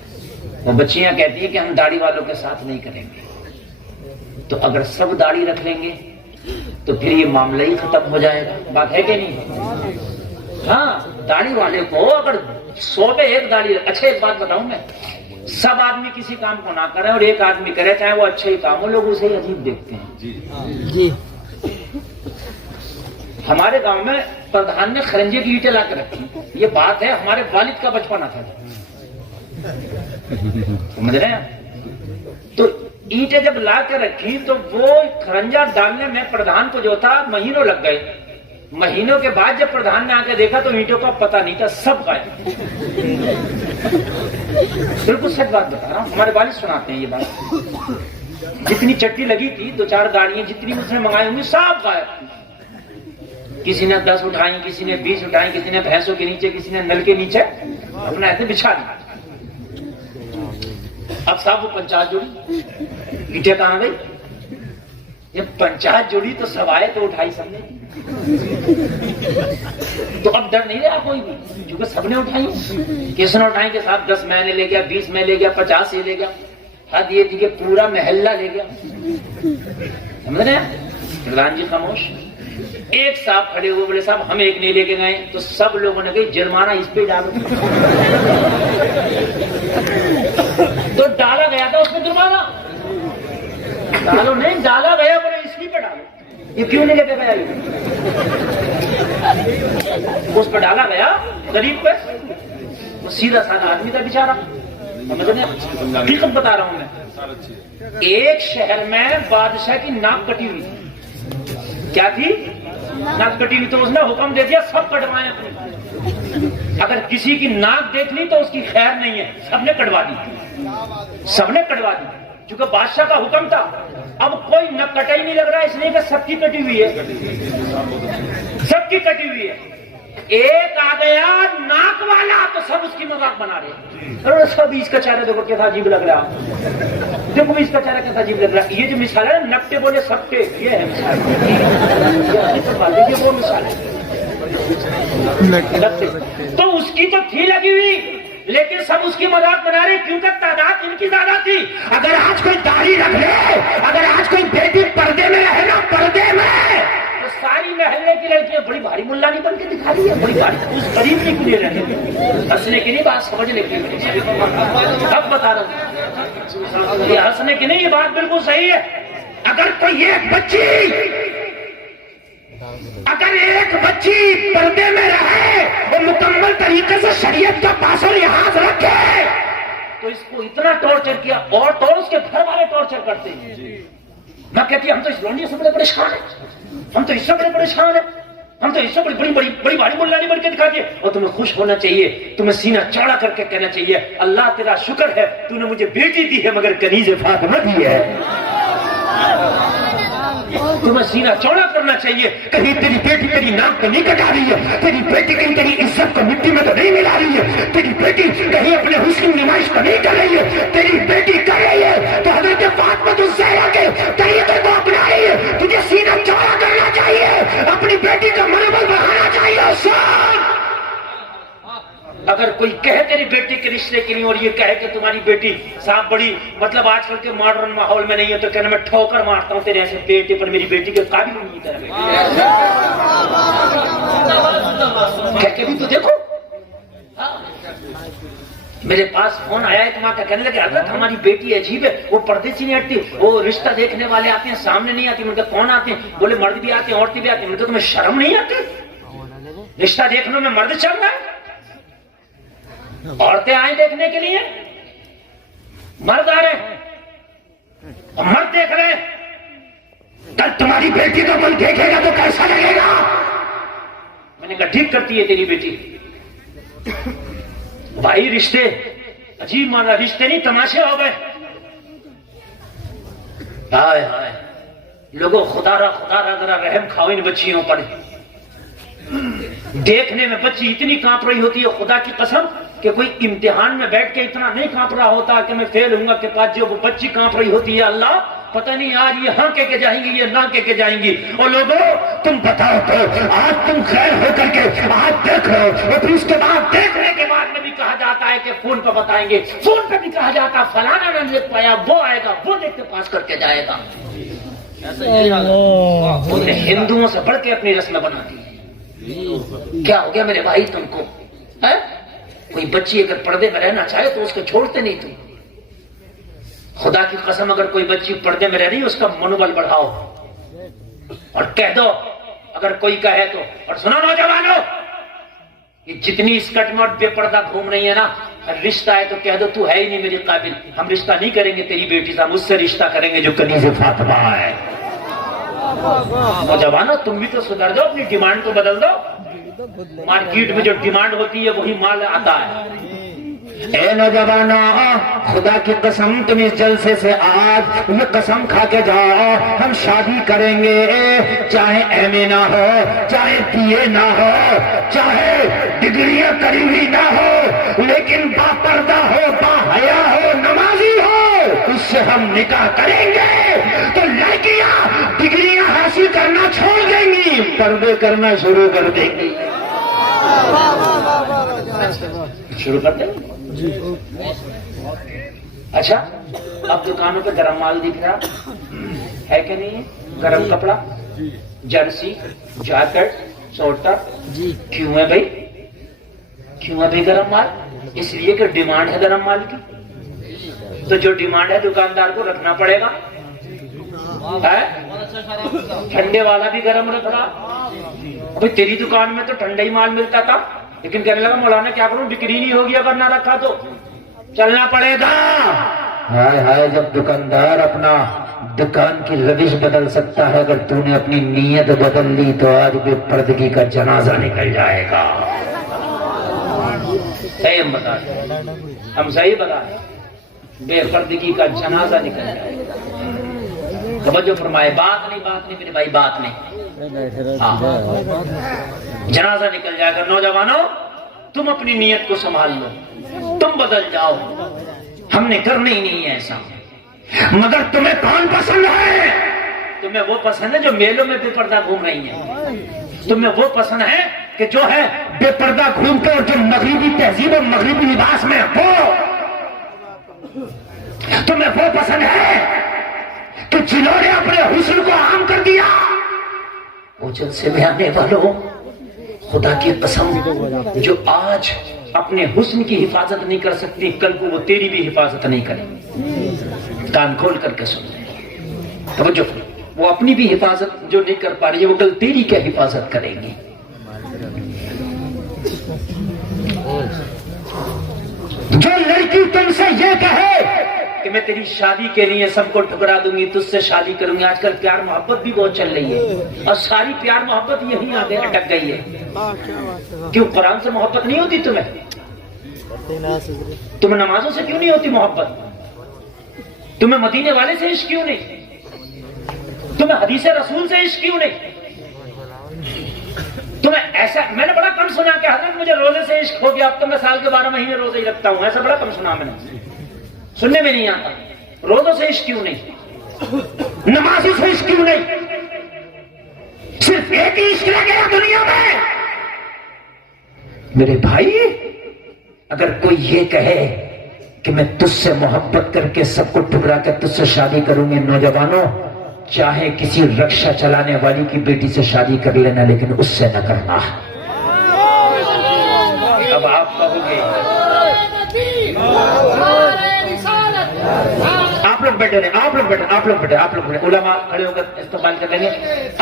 وہ بچیاں کہتی ہیں کہ ہم داڑھی والوں کے ساتھ نہیں کریں گے. تو اگر سب داڑھی رکھ لیں گے تو پھر یہ معاملہ ہی ختم ہو جائے گا. بات ہے کہ نہیں؟ ہاں، داڑھی والے کو اگر 100 پہ 1 داڑھی. اچھا ایک بات بتاؤں میں، سب آدمی کسی کام کو نہ کریں اور ایک آدمی کرے چاہے وہ اچھے ہی کام ہو، لوگ اسے ہی عجیب دیکھتے ہیں. جی ہمارے گاؤں میں پردھان نے خرنجے کی اینٹیں لا کے رکھی. یہ بات ہے ہمارے والد کا بچپنا تھا. سمجھ رہے ہیں؟ تو اینٹیں جب لا کے رکھی تو وہ خرنجا ڈالنے میں پردھان کو جو تھا مہینوں لگ گئے. مہینوں کے بعد جب پردھان نے آ کے دیکھا تو اینٹوں کا پتہ نہیں تھا، سب غائب. بالکل سچ بات بتا رہا ہوں، ہمارے والد سناتے ہیں یہ بات. جتنی چٹی لگی تھی 2-4 گاڑیاں جتنی اس نے منگائی ہوں گی سب غائب. کسی نے 10 اٹھائی، کسی نے 20 اٹھائی، کسی نے بھینسوں کے نیچے، کسی نے نل کے نیچے اپنا ایسے بچھا دیا. اب صاحب وہ 50 جوڑی اینٹیں کہاں گئی؟ یہ 50 جوڑی تو سوائے تو اٹھائی سب نے. تو اب ڈر نہیں رہا کوئی بھی کیونکہ سب نے اٹھائی. کس نے اٹھائی کے ساتھ 10 میں نے لے گیا، 20 میں لے گیا، 50 یہ لے گیا. حد یہ تھی کہ پورا محلہ لے گیا. سمجھ رہے ہیں؟ پردھان جی خاموش. ایک صاحب کھڑے ہوئے بولے صاحب ہم ایک نہیں لے کے گئے. تو سب لوگوں نے کہا جرمانہ اس پہ ڈالو. تو ڈالا گیا تھا اس میں جرمانہ. ڈالو نہیں، ڈالا گیا بولے اس پہ ڈالو. یہ کیوں نہیں لے کے گیا؟ اس پہ ڈالا گیا غریب پہ. وہ سیدھا سادہ آدمی تھا بیچارہ. حقیقت بتا رہا ہوں میں. ایک شہر میں بادشاہ کی ناک کٹی ہوئی تھی. کیا تھی؟ ناک کٹی ہوئی. تو اس نے حکم دے دیا سب کٹوائیں اپنی. اگر کسی کی ناک دیکھ لی تو اس کی خیر نہیں ہے. سب نے کٹوا دی. سب نے کٹوا دی کیونکہ بادشاہ کا حکم تھا. اب کوئی نہ کٹائی نہیں لگ رہا اس لیے کہ سب کی کٹی ہوئی ہے. سب کی کٹی ہوئی ہے. ایک آ گیا ناک والا تو سب اس کی مذاق بنا رہے ہیں، سب اس کا چہرہ دیکھو کیسا عجیب لگ رہا، دیکھو اس کا چہرہ کیسا عجیب لگ رہا. یہ جو مثال ہے نا، نکٹے بولے سکتے، یہ ہے مثال. یہ وہ مثال ہے تو اس کی تو تھی لگی ہوئی، لیکن سب اس کی مذاق بنا رہے کیونکہ تعداد ان کی زیادہ تھی. اگر آج کوئی داڑھی رکھ لے، اگر آج کوئی بیٹی پردے میں رہے نا، پردے میں، تو ساری محلے کی لڑکیاں بڑی بھاری ملا نہیں بن کے دکھا رہی ہے، بڑی بھاری اس قریب نہیں کھلے رہنے کی، ہنسنے کی نہیں بات سمجھنے کی. اب بتا رہا ہوں یہ ہنسنے کی نہیں، یہ بات بالکل صحیح ہے. اگر کوئی ایک بچی پردے میں رہے، وہ مکمل طریقے سے شریعت کا پاس و لحاظ رکھے، تو اس کو اتنا ٹارچر کیا، اور تو اس کے گھر والے ٹارچر کرتے ہیں. میں کہتی ہم تو اس لونڈی سے بڑے پریشان ہیں، ہم تو اس سے بڑے پریشان ہیں، ہم تو اس سے بڑی بڑی ملانی بن کے دکھاتے ہیں. اور تمہیں خوش ہونا چاہیے، تمہیں سینہ چوڑا کر کے کہنا چاہیے اللہ تیرا شکر ہے تو نے مجھے بیٹی دی ہے مگر کنیز فاطمہ دی ہے. تمہیں سینہ چوڑا کرنا چاہیے، کہیں تیری بیٹی تیری ناک تو نہیں کٹا رہی ہے، تیری بیٹی کہیں تیری عزت کو مٹی میں تو نہیں ملا رہی ہے، تیری بیٹی کہیں اپنے حسن نمائش تو نہیں کر رہی ہے. تیری بیٹی کر رہی ہے تو حضرت فاطمہ الزہرا کے طریقے کو اپنا رہی ہے. تجھے سینہ چوڑا کرنا چاہیے، اپنی بیٹی کا منوبل بڑھانا چاہیے. اگر کوئی کہے تیری بیٹی کے رشتے کی نہیں، اور یہ کہے کہ تمہاری بیٹی صاحب بڑی مطلب آج کل کے ماڈرن ماحول میں نہیں ہے، تو کہنا میں ٹھوکر مارتا ہوں تیرے ایسے بیٹے پر، میری بیٹی کے قابل نہیں ہے. کہہ کے بھی تو دیکھو. میرے پاس فون آیا ایک ماں کا، کہنے لگے حضرت ہماری بیٹی عجیب ہے، وہ پردے سے نہیں ہٹتی، وہ رشتہ دیکھنے والے آتے ہیں سامنے نہیں آتی. میں نے کہا کون آتے ہیں؟ بولے مرد بھی آتے ہیں عورتیں بھی آتی ہیں. میں نے کہا تمہیں شرم نہیں آتی؟ رشتہ دیکھنے میں مرد چل رہا ہے، عورتیں آئیں دیکھنے کے لیے، مرد آ رہے ہیں، مرد دیکھ رہے ہیں. کل تمہاری بیٹی کو کوئی دیکھے گا تو کیسا لگے گا؟ میں نے کہا ٹھیک کرتی ہے تیری بیٹی. بھائی رشتے عجیب مانا، رشتے نہیں تماشے ہو گئے. ہائے ہائے لوگوں، خدا را ذرا رحم کھاؤ ان بچیوں پر. دیکھنے میں بچی اتنی کانپ رہی ہوتی ہے خدا کی قسم کہ کوئی امتحان میں بیٹھ کے اتنا نہیں کانپ رہا ہوتا کہ میں فیل ہوں گا کے پاس. جو وہ بچی کانپ رہی ہوتی ہے اللہ پتہ نہیں آج یہ ہاں کہہ کے جائیں گی، یہ نہ کہہ کے جائیں گی. اور لوگوں تم بتاؤ تو آج تم خیر ہو کر کے آج دیکھ رہے ہو، اور پھر اس کے بعد دیکھنے کے بعد میں بھی کہا جاتا ہے کہ فون پہ بتائیں گے، فون پہ بھی کہا جاتا فلانا نہ دیکھ پایا، وہ آئے گا، وہ دیکھ کے پاس کر کے جائے گا. ہندوؤں سے بڑھ کے اپنی رسمیں بناتی ہے. کیا ہو گیا میرے بھائی تم کو؟ کوئی بچی اگر پردے میں رہنا چاہے تو اس کو چھوڑتے نہیں تم. خدا کی قسم اگر کوئی بچی پردے میں رہ رہی ہے اس کا منوبل بڑھاؤ اور کہہ دو اگر کوئی کہے تو. اور سنو نوجوانوں، یہ جتنی اسکٹ میں اور بے پردہ گھوم رہی ہے نا، رشتہ ہے تو کہہ دو تو ہے ہی نہیں میری قابل، ہم رشتہ نہیں کریں گے تیری بیٹی سے، ہم اس سے رشتہ کریں گے جو کنیز فاطمہ ہے. نوجوانوں تم بھی تو سدھر جاؤ، اپنی ڈیمانڈ کو بدل دو. مارکیٹ میں جو ڈیمانڈ ہوتی ہے وہی مال آتا ہے. اے نوجوانوں، خدا کی قسم تم اس جلسے سے آج یہ قسم کھا کے جاؤ ہم شادی کریں گے، چاہے ایم اے نہ ہو، چاہے بی اے نہ ہو، چاہے ڈگریاں کری ہوئی نہ ہو، لیکن با پردہ ہو، با حیا ہو، نمازی ہو، اس سے ہم نکاح کریں گے. تو لڑکیاں ڈگریاں حاصل کرنا چھوڑ دیں گی، پردے کرنا شروع کر دیں گی. شروع کر دیں گے. اچھا اب دکانوں پہ گرم مال دکھ رہا ہے کہ نہیں؟ گرم کپڑا، جرسی، جیکٹ، سوٹر. کیوں ہے بھائی؟ کیوں ہے بھائی گرم مال؟ اس لیے کہ ڈیمانڈ ہے گرم مال کی. تو جو ڈیمانڈ ہے دکاندار کو رکھنا پڑے گا. ٹھنڈے والا بھی گرم رکھ رہا. ابھی تیری دکان میں تو ٹھنڈا ہی مال ملتا تھا، لیکن کہنے لگا مولانا کیا کروں، بکری نہیں ہوگی اگر نہ رکھا تو چلنا پڑے گا. ہائے ہائے جب دکاندار اپنا دکان کی روش بدل سکتا ہے، اگر تو نے اپنی نیت بدل لی تو آج بے پردگی کا جنازہ نکل جائے گا. صحیح ہم بتا رہے، ہم صحیح بتا رہے، بے پردگی کا جنازہ نکل جائے گا. توجہ فرمائے، بات نہیں میرے بھائی، بات نہیں. ہاں جنازہ نکل جائے گا. نوجوانوں تم اپنی نیت کو سنبھال لو, تم بدل جاؤ. ہم نے کرنا ہی نہیں ہے ایسا. مگر تمہیں کون پسند ہے؟ تمہیں وہ پسند ہے جو میلوں میں بے پردہ گھوم رہی ہیں. تمہیں وہ پسند ہے کہ جو ہے بے پردہ گھومتے اور جو مغربی تہذیب اور مغربی لباس میں وہ. تمہیں وہ پسند ہے کہ جنہوں نے اپنے حسن کو عام کر دیا. وہ جلسے میں آنے والوں, خدا کی قسم, جو آج اپنے حسن کی حفاظت نہیں کر سکتی, کل کو وہ تیری بھی حفاظت نہیں کرے. کان کھول کر کے سن لیں, توجہ. وہ اپنی بھی حفاظت جو نہیں کر پا رہی ہے, وہ کل تیری کیا حفاظت کریں گی. جو لڑکی تم سے یہ کہے کہ میں تیری شادی کے لیے سب کو ٹھکرا دوں گی, تجھ سے شادی کروں گی. آج کل پیار محبت بھی بہت چل رہی ہے, اور ساری پیار محبت یہیں آگے اٹک گئی ہے. کیوں قرآن سے محبت نہیں ہوتی تمہیں؟ تمہیں نمازوں سے کیوں نہیں ہوتی محبت؟ تمہیں مدینے والے سے عشق کیوں نہیں؟ تمہیں حدیث رسول سے عشق کیوں نہیں؟ تمہیں ایسا, میں نے بڑا کم سنا کہ حضرت مجھے روزے سے عشق ہو گیا, اب تو میں سال کے 12 مہینے روزے ہی رکھتا ہوں. ایسا بڑا کم سنا میں نے, سننے میں نہیں آتا. روزوں سے عشق کیوں نہیں؟ نمازوں سے عشق کیوں نہیں؟ صرف ایک ہی عشق رہ گیا دنیا میں. میرے بھائی, اگر کوئی یہ کہے کہ میں تجھ سے محبت کر کے سب کو ٹکرا کر تجھ سے شادی کروں گی, نوجوانوں چاہے کسی رکشا چلانے والی کی بیٹی سے شادی کر لینا, لیکن اس سے نہ کرنا. اب آپ کہو گے, آپ لوگ بیٹھے رہے, آپ لوگ بیٹھے, آپ لوگ بیٹھے, آپ لوگ بیٹھے. علماء کھڑے ہو کر استقبال کر لیں گے.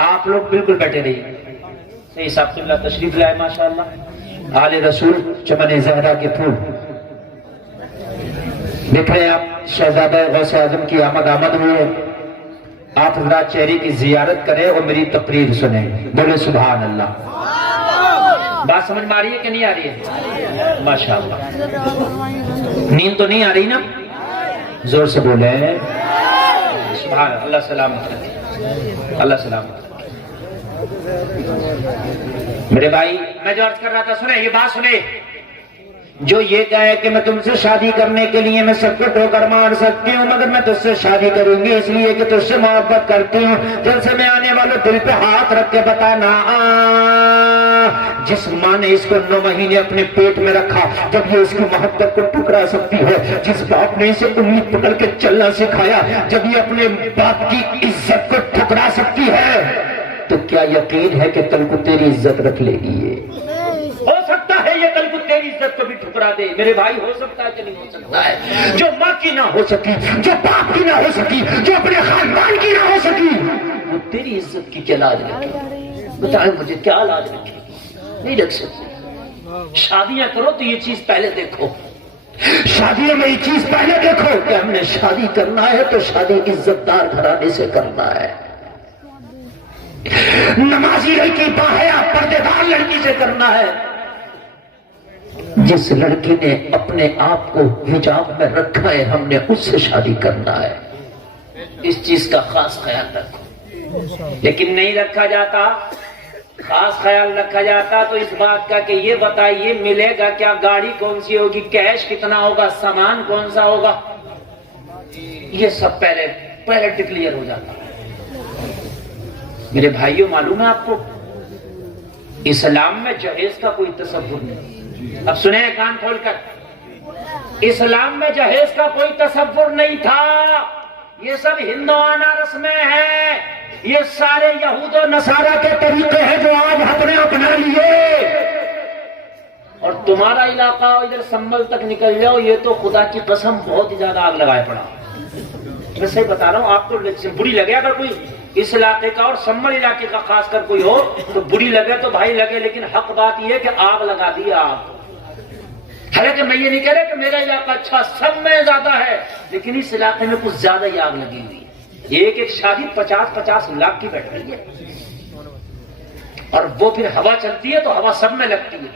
آپ لوگ بالکل بیٹھے رہیے. صحیح صاحب اللہ تشریف لائے ماشاءاللہ. آل رسول چمن زہرا کے پھول دیکھ رہے ہیں آپ. شہزادہ غوث اعظم کی آمد ہوئی ہے. آپ حضرات چہرے کی زیارت کریں اور میری تقریر سنیں. بولے سبحان اللہ. بات سمجھ میں آ رہی ہے کہ نہیں آ رہی ہے؟ ماشاءاللہ. نیند تو نہیں آ رہی نا؟ زور سے بولے سبحان اللہ. سلامت رکھے, اللہ سلامت رکھے. میرے بھائی, میں جو عرض کر رہا تھا, سنیں یہ بات سنیں. جو یہ کہے کہ میں تم سے شادی کرنے کے لیے میں سب کو ٹھوکر مار سکتی ہوں, مگر میں تجھ سے شادی کروں گی اس لیے کہ تجھ سے محبت کرتی ہوں. جلسے میں آنے والوں دل پہ ہاتھ رکھ کے بتانا, جس ماں نے اس کو 9 مہینے اپنے پیٹ میں رکھا, جب یہ اس کی محبت کو ٹکرا سکتی ہے, جس باپ نے اسے انگلی پکڑ کے چلنا سکھایا, جب یہ اپنے باپ کی عزت کو ٹکرا سکتی ہے, تو کیا یقین ہے کہ کل کو تیری عزت رکھ لے گی؟ یہ ہو سکتا ہے یہ کل کو تیری عزت کو بھی ٹھکرا دے. میرے بھائی, ہو سکتا ہے کہ نہیں ہو سکتا ہے؟ جو ماں کی نہ ہو سکی, جو باپ کی نہ ہو سکی, جو اپنے خاندان کی نہ ہو سکی, وہ تیری عزت کی کیا لاج رکھے؟ بتائیں مجھے, کیا لاج رکھے؟ نہیں رکھ سکتے. شادیاں کرو تو یہ چیز پہلے دیکھو, شادیوں میں یہ چیز پہلے دیکھو کہ ہم نے شادی کرنا ہے تو شادی عزت دار گھرانے سے کرنا ہے. نمازی لڑکی, باحیا پردے دار لڑکی سے کرنا ہے. جس لڑکی نے اپنے آپ کو حجاب میں رکھا ہے, ہم نے اس سے شادی کرنا ہے. اس چیز کا خاص خیال رکھو. لیکن نہیں رکھا جاتا. خاص خیال رکھا جاتا تو اس بات کا کہ یہ بتائیے ملے گا کیا, گاڑی کون سی ہوگی, کیش کتنا ہوگا, سامان کون سا ہوگا, یہ سب پہلے ڈکلیئر ہو جاتا. میرے بھائیوں, معلوم ہے آپ کو, اسلام میں جہیز کا کوئی تصور نہیں. اب سنیں کان کھول کر, اسلام میں جہیز کا کوئی تصور نہیں تھا. یہ سب ہندوانہ رسمیں ہیں, یہ سارے یہود و نصارہ کے طریقے ہیں جو آج ہم نے اپنا لیے. اور تمہارا علاقہ ادھر سنبل تک نکل جاؤ, یہ تو خدا کی قسم بہت ہی زیادہ آگ لگائے پڑا. میں صحیح بتا رہا ہوں آپ کو, بری لگے اگر کوئی اس علاقے کا اور سنبل علاقے کا خاص کر کوئی ہو تو بری لگے تو بھائی لگے, لیکن حق بات یہ ہے کہ آگ لگا دی آپ. حالانکہ میں یہ نہیں کہہ رہا کہ میرا علاقہ اچھا, سب میں زیادہ ہے, لیکن اس علاقے میں کچھ زیادہ ہی آگ لگی ہوئی ہے. ایک شادی 50-50 لاکھ کی بیٹھ رہی ہے, اور وہ پھر ہوا چلتی ہے تو ہوا سب میں لگتی ہے.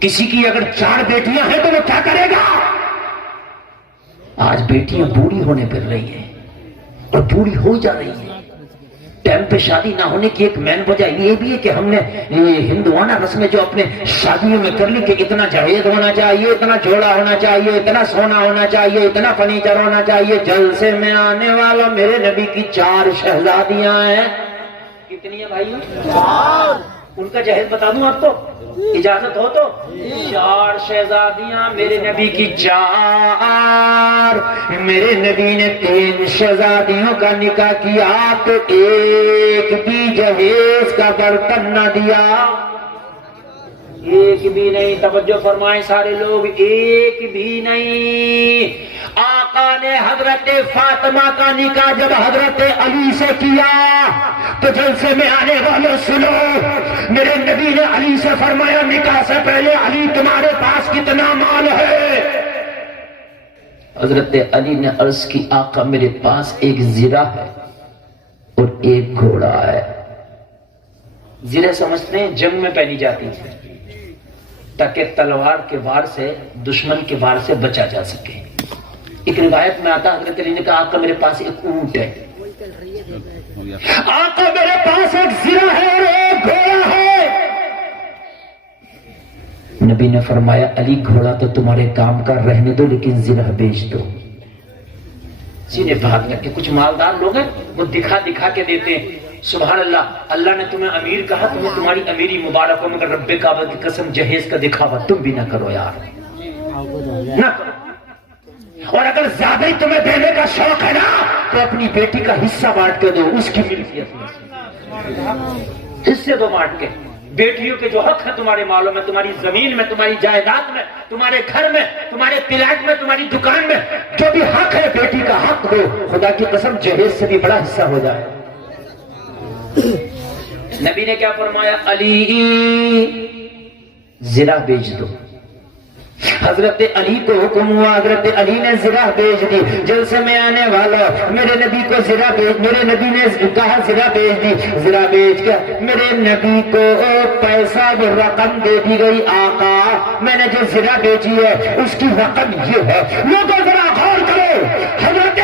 کسی کی اگر 4 بیٹیاں ہیں تو وہ کیا کرے گا؟ آج بیٹیاں بوڑھی ہونے پھر رہی ہیں اور بوڑھی ہو جا رہی ہیں. ٹائم پہ شادی نہ ہونے کی ایک مین وجہ یہ بھی ہے کہ ہم نے یہ ہندوانہ رسمیں جو اپنے شادیوں میں کر لی کہ اتنا جہیز ہونا چاہیے، اتنا جوڑا ہونا چاہیے، اتنا سونا ہونا چاہیے، اتنا فرنیچر ہونا چاہیے. جلسے میں آنے والا میرے نبی کی 4 شہزادیاں ہیں. کتنی ہیں بھائی؟ 4. ان کا جہیز بتا دوں آپ کو، اجازت ہو تو؟ 4 شہزادیاں میرے نبی کی 4. میرے نبی نے 3 شہزادیوں کا نکاح کیا تو ایک بھی جہیز کا برتن نہ دیا. ایک بھی نہیں. توجہ فرمائیں سارے لوگ، ایک بھی نہیں. آقا نے حضرت فاطمہ کا نکاح جب حضرت علی سے کیا تو جلسے میں آنے والے سنو، میرے نبی نے علی سے فرمایا نکاح سے پہلے علی تمہارے پاس کتنا مال ہے؟ حضرت علی نے عرض کی آقا میرے پاس ایک زرہ ہے اور ایک گھوڑا ہے. زرہ سمجھتے ہیں جنگ میں پہنی جاتی ہے تاکہ تلوار کے وار سے، دشمن کے وار سے بچا جا سکے. ایک روایت میں آتا حضرت علی نے کہا آقا میرے پاس ایک اونٹ ہے، آقا میرے پاس ایک زرہ ہے اور ایک گھوڑا ہے. نبی نے فرمایا علی گھوڑا تو تمہارے کام کا رہنے دو لیکن زرہ بیچ دو. سیدھے بھاگ کر کے کچھ مالدار لوگ ہیں وہ دکھا دکھا کے دیتے ہیں. سبحان اللہ، اللہ نے تمہیں امیر کہا، تمہیں تمہاری امیری مبارک ہو، مگر رب کعبہ کی قسم جہیز کا دکھاوا تم بھی نہ کرو یار، نہ کرو. اور اگر زیادہ ہی تمہیں دینے کا شوق ہے نا تو اپنی بیٹی کا حصہ بانٹ کے دو، اس کی ملکیت میں حصے دو بانٹ کے. بیٹیوں کے جو حق ہے تمہارے مالوں میں، تمہاری زمین میں، تمہاری جائیداد میں، تمہارے گھر میں، تمہارے پلاٹ میں، تمہاری دکان میں، جو بھی حق ہے بیٹی کا حق دو. خدا کی قسم جہیز سے بھی بڑا حصہ ہو جائے. نبی نے کیا فرمایا؟ علی زرہ بیچ دو. حضرت علی کو حکم ہوا، حضرت علی نے زرہ بیچ دی. جلسے میں آنے والا میرے نبی کو زرہ بیچ، میرے نبی نے کہا زرہ بیچ دی. زرہ بیچ کر میرے نبی کو پیسہ رقم دے دی گئی. آقا میں نے جو زرہ بیچی ہے اس کی رقم یہ ہے. لوگوں ذرا غور کرو، حضرت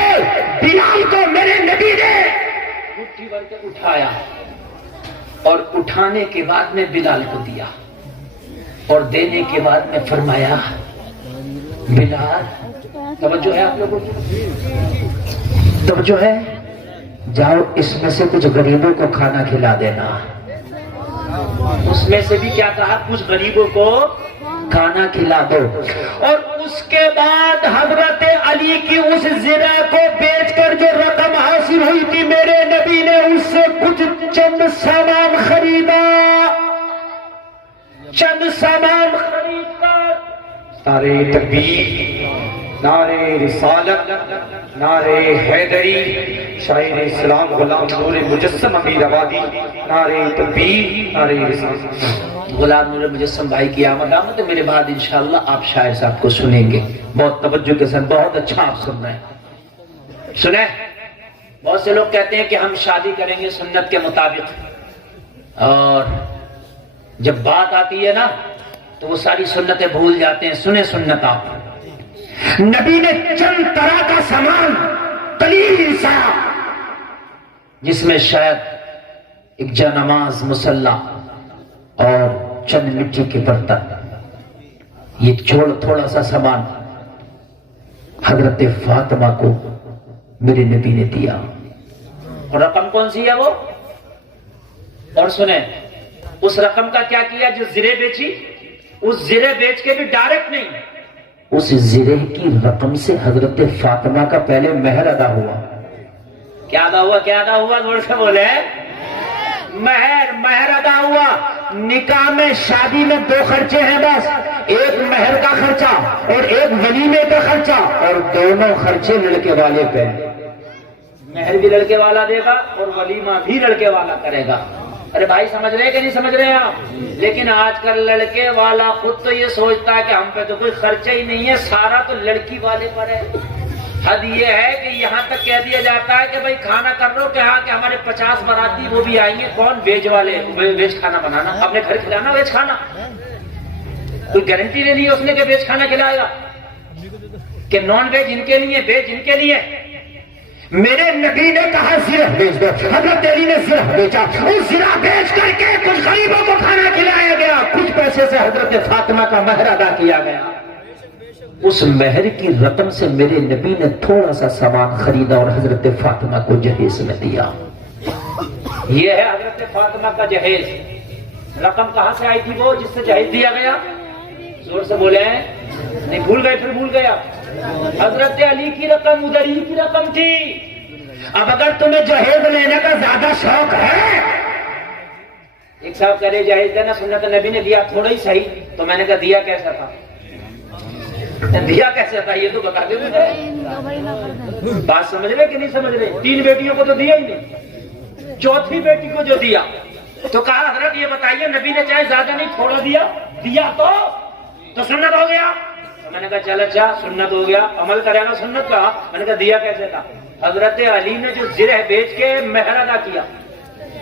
بلال کو میرے نبی نے مٹھی بھر کے اٹھایا اور اٹھانے کے بعد میں بلال کو دیا اور دینے کے بعد میں فرمایا بلال، توجہ ہے آپ لوگوں کی؟ توجہ ہے؟ جاؤ اس میں سے کچھ غریبوں کو کھانا کھلا دینا. اس میں سے بھی کیا کہا؟ کچھ غریبوں کو کھانا کھلا دو. اور اس کے بعد حضرت علی کی اس زرہ کو بیچ کر جو رقم حاصل ہوئی تھی میرے نبی نے اس سے کچھ چند سامان خریدا. چند سامان خرید کر نعرے تکبیر، نعرے رسالت، نعرے حیدری، شاعر اسلام غلام نور مجسم امیر آبادی، نعرے تکبیر، نعرے رسالت. غلام نور مجسم بھائی کی آمد ہے. میرے بعد انشاءاللہ آپ شاعر صاحب کو سنیں گے بہت توجہ کے ساتھ. بہت اچھا آپ سن رہے ہیں. سنیں، بہت سے لوگ کہتے ہیں کہ ہم شادی کریں گے سنت کے مطابق، اور جب بات آتی ہے نا تو وہ ساری سنتیں بھول جاتے ہیں. سنیں سنت آپ. نبی نے چند طرح کا سامان قلیل سا، جس میں شاید ایک جانماز مصلی اور چند مٹی کے برتن، یہ تھوڑا سا سامان حضرت فاطمہ کو میرے نبی نے دیا. اور رقم کون سی ہے وہ؟ اور سنیں اس رقم کا کیا کیا؟ جو زرے بیچی، اس زرے بیچ کے بھی ڈائریکٹ نہیں، اس زرے کی رقم سے حضرت فاطمہ کا پہلے مہر ادا ہوا. کیا ادا ہوا؟ کیا ادا ہوا؟ زور سے بولے. مہر ادا ہوا. نکاح میں، شادی میں 2 خرچے ہیں بس، ایک مہر کا خرچہ اور ایک ولیمے کا خرچہ، اور دونوں خرچے لڑکے والے پہ. مہر بھی لڑکے والا دے گا اور ولیمہ بھی لڑکے والا کرے گا. ارے بھائی سمجھ رہے ہیں کہ نہیں سمجھ رہے ہیں آپ؟ لیکن آج کل لڑکے والا خود تو یہ سوچتا ہے کہ ہم پہ تو کوئی خرچہ ہی نہیں ہے، سارا تو لڑکی والے پر ہے. حد یہ ہے کہ یہاں تک کہہ دیا جاتا ہے کہ بھائی کھانا کر لو، کہا کہ ہمارے 50 باراتی وہ بھی آئیں گے. کون؟ ویج والے. ویج کھانا بنانا، اپنے گھر کھلانا ویج کھانا. کوئی گارنٹی نہیں ہے اس نے کہ ویج کھانا کھلائے گا، کہ نان ویج ان کے لیے، ویج ان کے لیے. میرے نبی نے کہا زرہ بیچ دو، حضرت علی نے زرہ بیچا، اس زرہ بیچ کر کے کچھ غریبوں کو کھانا کھلایا گیا، کچھ پیسے سے حضرت فاطمہ کا مہر ادا کیا گیا۔ اس مہر کی رقم سے میرے نبی نے تھوڑا سا سامان خریدا اور حضرت فاطمہ کو جہیز میں دیا۔ یہ ہے حضرت فاطمہ کا جہیز۔ رقم کہاں سے آئی تھی وہ جس سے جہیز دیا گیا؟ زور سے بولے ہیں، نہیں بھول گئے؟ پھر بھول گیا؟ حضرت علی کی رقم، ادھر ہی کی رقم تھی۔ اب اگر تمہیں جہیز لینے کا زیادہ شوق ہے، ایک صاحب کہہ رہے جہیز دینا سنت نبی نے دیا، تھوڑا ہی صحیح، تو میں نے کہا دیا کیسا تھا؟ دیا کیسے تھا یہ تو بتا دے مجھے۔ بات سمجھ رہے کہ نہیں سمجھ رہے؟ 3 بیٹیوں کو تو دیا ہی نہیں، چوتھی بیٹی کو جو دیا تو کہا حضرت یہ بتائیے نبی نے چاہے زیادہ نہیں تھوڑا دیا تو سنت ہو گیا؟ تو میں نے کہا چل اچھا سنت ہو گیا، عمل کرے گا سنت کا۔ میں نے کہا دیا کیسے تھا؟ حضرت علی نے جو زرہ بیچ کے مہر ادا کیا،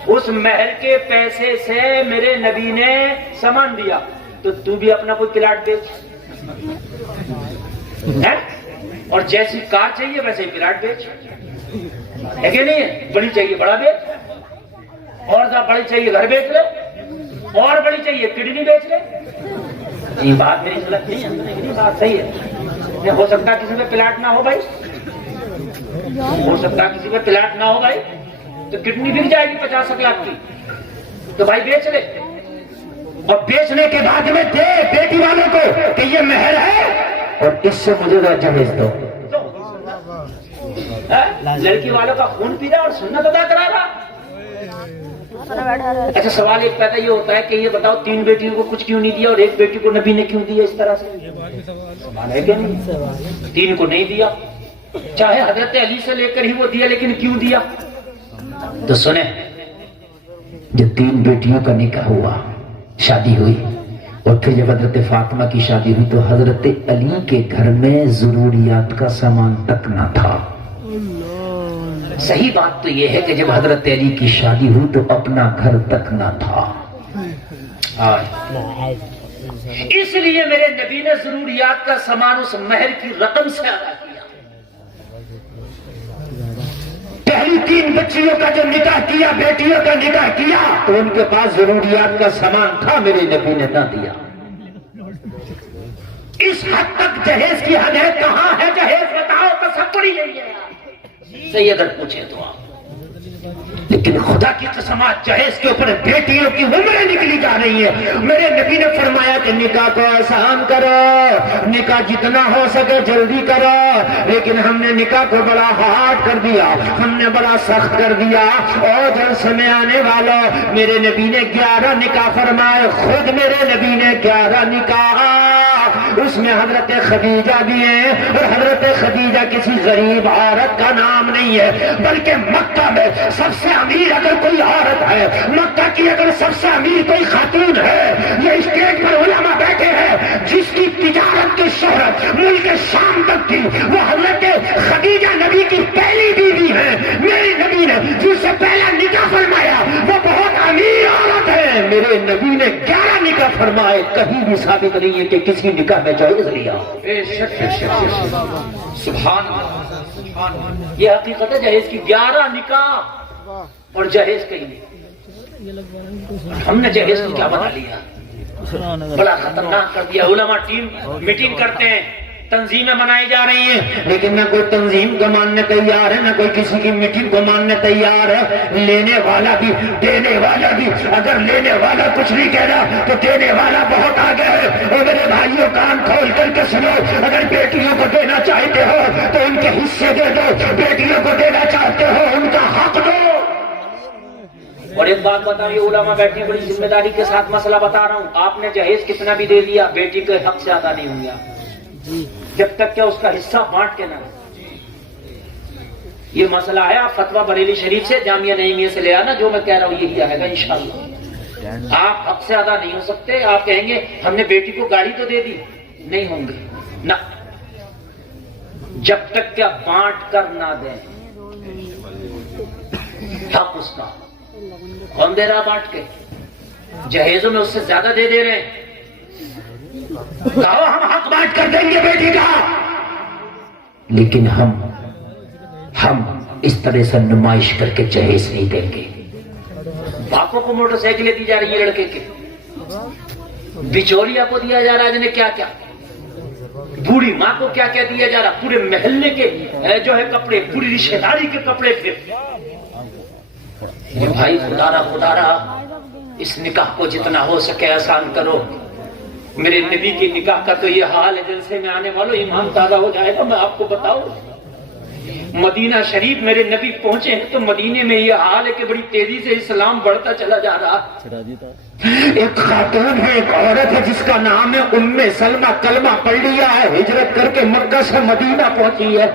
اس مہر کے پیسے سے میرے نبی نے سامان دیا، تو بھی اپنا کوئی پلاٹ بیچ، اور جیسی کار چاہیے ویسے ہی پلاٹ بیچ، ہے کہ نہیں؟ بڑی چاہیے بڑا بیچ، اور بڑی چاہیے گھر بیچ لے، اور بڑی چاہیے کڈنی بیچ لے۔ یہ بات میری غلط نہیں ہے، بات صحیح ہے۔ ہو سکتا ہے کسی میں پلاٹ نہ ہو بھائی، ہو سکتا ہے کسی میں پلاٹ نہ ہو بھائی، تو کڈنی بک جائے گی 50 لاکھ کی، تو بھائی بیچ لے، اور بیچنے کے بعد میں دے بیٹی والوں کو کہ یہ مہر ہے اور اس سے مجھے جہیز دو۔ لڑکی والوں کا خون پی رہا اور سنت ادا کرا رہا۔ اچھا سوال ایک پیدا یہ ہوتا ہے کہ یہ بتاؤ 3 بیٹیوں کو کچھ کیوں نہیں دیا اور ایک بیٹی کو نبی نے کیوں دیا اس طرح سے؟ سوال ہے کہ نہیں؟ 3 کو نہیں دیا، چاہے حضرت علی سے لے کر ہی وہ دیا، لیکن کیوں دیا؟ تو سنیں، جب 3 بیٹیوں کا نکاح ہوا، شادی ہوئی، اور پھر جب حضرت فاطمہ کی شادی ہوئی تو حضرت علی کے گھر میں ضروریات کا سامان تک نہ تھا۔ صحیح بات تو یہ ہے کہ جب حضرت علی کی شادی ہوئی تو اپنا گھر تک نہ تھا، اس لیے میرے نبی نے ضروریات کا سامان اس مہر کی رقم سے ادا کیا۔ پہلی 3 بچیوں کا جو نکاح کیا، بیٹیوں کا نکاح کیا، تو ان کے پاس ضروریات کا سامان تھا، میرے نبی نے نہ دیا۔ اس حد تک جہیز کی حد ہے۔ کہاں ہے جہیز بتاؤ؟ تصور ہی نہیں ہے صحیح اگر پوچھیں تو آپ۔ لیکن خدا کی قسم جہیز کے اوپر بیٹیوں کی عمریں نکلی جا رہی ہے۔ میرے نبی نے فرمایا کہ نکاح کو آسان کرو، نکاح جتنا ہو سکے جلدی کرو، لیکن ہم نے نکاح کو بڑا ہارڈ کر دیا، ہم نے بڑا سخت کر دیا۔ اور جلسے میں آنے والا، میرے نبی نے 11 نکاح فرمائے، خود میرے نبی نے 11 نکاح، اس میں حضرت خدیجہ بھی ہیں، اور حضرت خدیجہ کسی غریب عورت کا نام نہیں ہے، بلکہ مکہ میں سب سے امیر اگر کوئی عورت ہے، مکہ کی اگر سب سے امیر کوئی خاتون ہے، یہ اسٹیج پر علماء بیٹھے ہیں، جس کی تجارت کی شہرت ملک شام تک تھی، وہ حضرت خدیجہ نبی کی پہلی بیوی ہے۔ میرے نبی نے جس سے پہلا نکاح فرمایا وہ بہت امیر عورت ہے، میرے نبی نے 11 نکاح فرمائے، کہیں بھی ثابت نہیں ہے کہ کسی نکاح میں جائز لیا۔ سبحان اللہ، یہ حقیقت ہے جہیز کی۔ 11 نکاح اور جہیز کہیں نہیں۔ ہم نے جہیز کو کیا بنا لیا؟ بڑا خطرناک کر دیا۔ علماء ٹیم میٹنگ کرتے ہیں، تنظیمیں بنائی جا رہی ہیں، لیکن نہ کوئی تنظیم کو ماننے تیار ہے، نہ کوئی کسی کی میٹنگ کو ماننے تیار ہے۔ لینے والا بھی دینے والا بھی، اگر لینے والا کچھ نہیں کہہ رہا تو دینے والا بہت آگے ہے۔ اور میرے بھائیوں کان کھول کر کے سنو، اگر بیٹیوں کو دینا چاہتے ہو تو ان کے حصے دے دو، بیٹیوں کو دینا چاہتے ہو ان کا حق دو۔ اور ایک بات بتاؤں، یہ علماء بیٹھے بڑی ذمہ داری کے ساتھ مسئلہ بتا رہا ہوں، آپ نے جہیز کتنا بھی دے دیا، بیٹی کے حق سے ادا نہیں ہوں گے جب تک کہ اس کا حصہ بانٹ کے نہ۔ یہ مسئلہ ہے، آپ فتویٰ بریلی شریف سے، جامعہ نعیمیہ سے لے آنا، جو میں کہہ رہا ہوں یہی آئے گا انشاءاللہ۔ آپ حق سے ادا نہیں ہو سکتے، آپ کہیں گے ہم نے بیٹی کو گاڑی تو دے دی، نہیں ہوں گے نہ، جب تک کہ بانٹ کر نہ دیں حق اس کا۔ کون دے رہا بانٹ کے؟ جہیزوں میں اس سے زیادہ دے دے رہے ہیں۔ کہو ہم حق بانٹ کر دیں گے بیٹی کا، لیکن ہم اس طرح سے نمائش کر کے جہیز نہیں دیں گے. باپوں کو موٹر سائیکلیں دی جا رہی ہیں لڑکے کے, بچوریا کو دیا جا رہا ہے جنہیں کیا کیا, بوڑھی ماں کو کیا کیا دیا جا رہا, پورے محلے کے جو ہے کپڑے, پوری رشتے داری کے کپڑے. پھر بھائی خدا رہا اس نکاح کو جتنا ہو سکے آسان کرو. میرے نبی کی نکاح کا تو یہ حال ہے, جلسے میں آنے والوں ایمان تازہ ہو جائے گا. میں آپ کو بتاؤں مدینہ شریف میرے نبی پہنچے ہیں تو مدینے میں یہ حال ہے کہ بڑی تیزی سے اسلام بڑھتا چلا جا رہا. ایک خاتون ہے, ایک عورت ہے جس کا نام ہے ام سلمہ, کلمہ پڑھ لیا ہے, ہجرت کر کے مکہ سے مدینہ پہنچی ہے.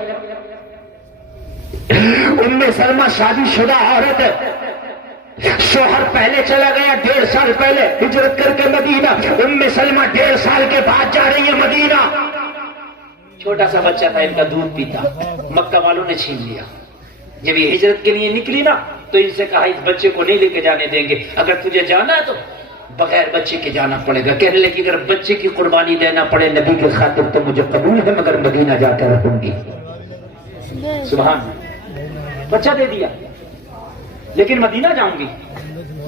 ام سلمہ شادی شدہ عورت ہے, شوہر پہلے چلا گیا 1.5 سال پہلے ہجرت کر کے مدینہ. ام سلمہ 1.5 سال کے بعد جا رہی ہے مدینہ. چھوٹا سا بچہ تھا ان کا, دودھ پیتا, مکہ والوں نے چھین لیا. جب یہ ہجرت کے لیے نکلی نا تو ان سے کہا اس بچے کو نہیں لے کے جانے دیں گے, اگر تجھے جانا ہے تو بغیر بچے کے جانا پڑے گا. کہنے لگی اگر بچے کی قربانی دینا پڑے نبی کی خاطر تو مجھے قبول ہے, مگر مدینہ جا کر رہوں گی. سبحان, بچہ دے دیا لیکن مدینہ جاؤں گی.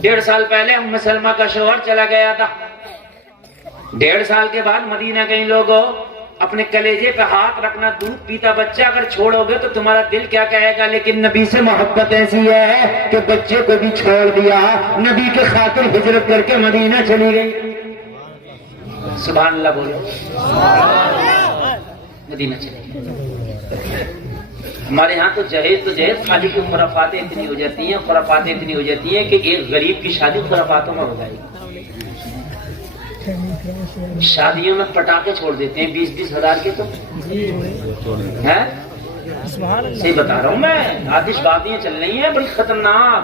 1.5 سال پہلے ام سلمہ کا شوہر چلا گیا تھا, 1.5 سال کے بعد مدینہ گئی. لوگوں اپنے کلیجے پہ ہاتھ رکھنا, دودھ پیتا بچہ اگر چھوڑو گے تو تمہارا دل کیا کہے گا. لیکن نبی سے محبت ایسی ہے کہ بچے کو بھی چھوڑ دیا, نبی کے خاطر ہجرت کر کے مدینہ چلی گئی. سبحان اللہ بولو, مدینہ چلی گئی. ہمارے ہاں تو جہیز خالی کی خرافاتیں اتنی ہو جاتی ہیں, خرافاتیں اتنی ہو جاتی ہیں کہ ایک غریب کی شادی خرافاتوں میں ہو جائے گی. شادیوں میں پٹاخے چھوڑ دیتے ہیں 20-20 ہزار کے. تو صحیح بتا رہا ہوں میں, آتش بازیاں چل رہی ہیں بڑی خطرناک.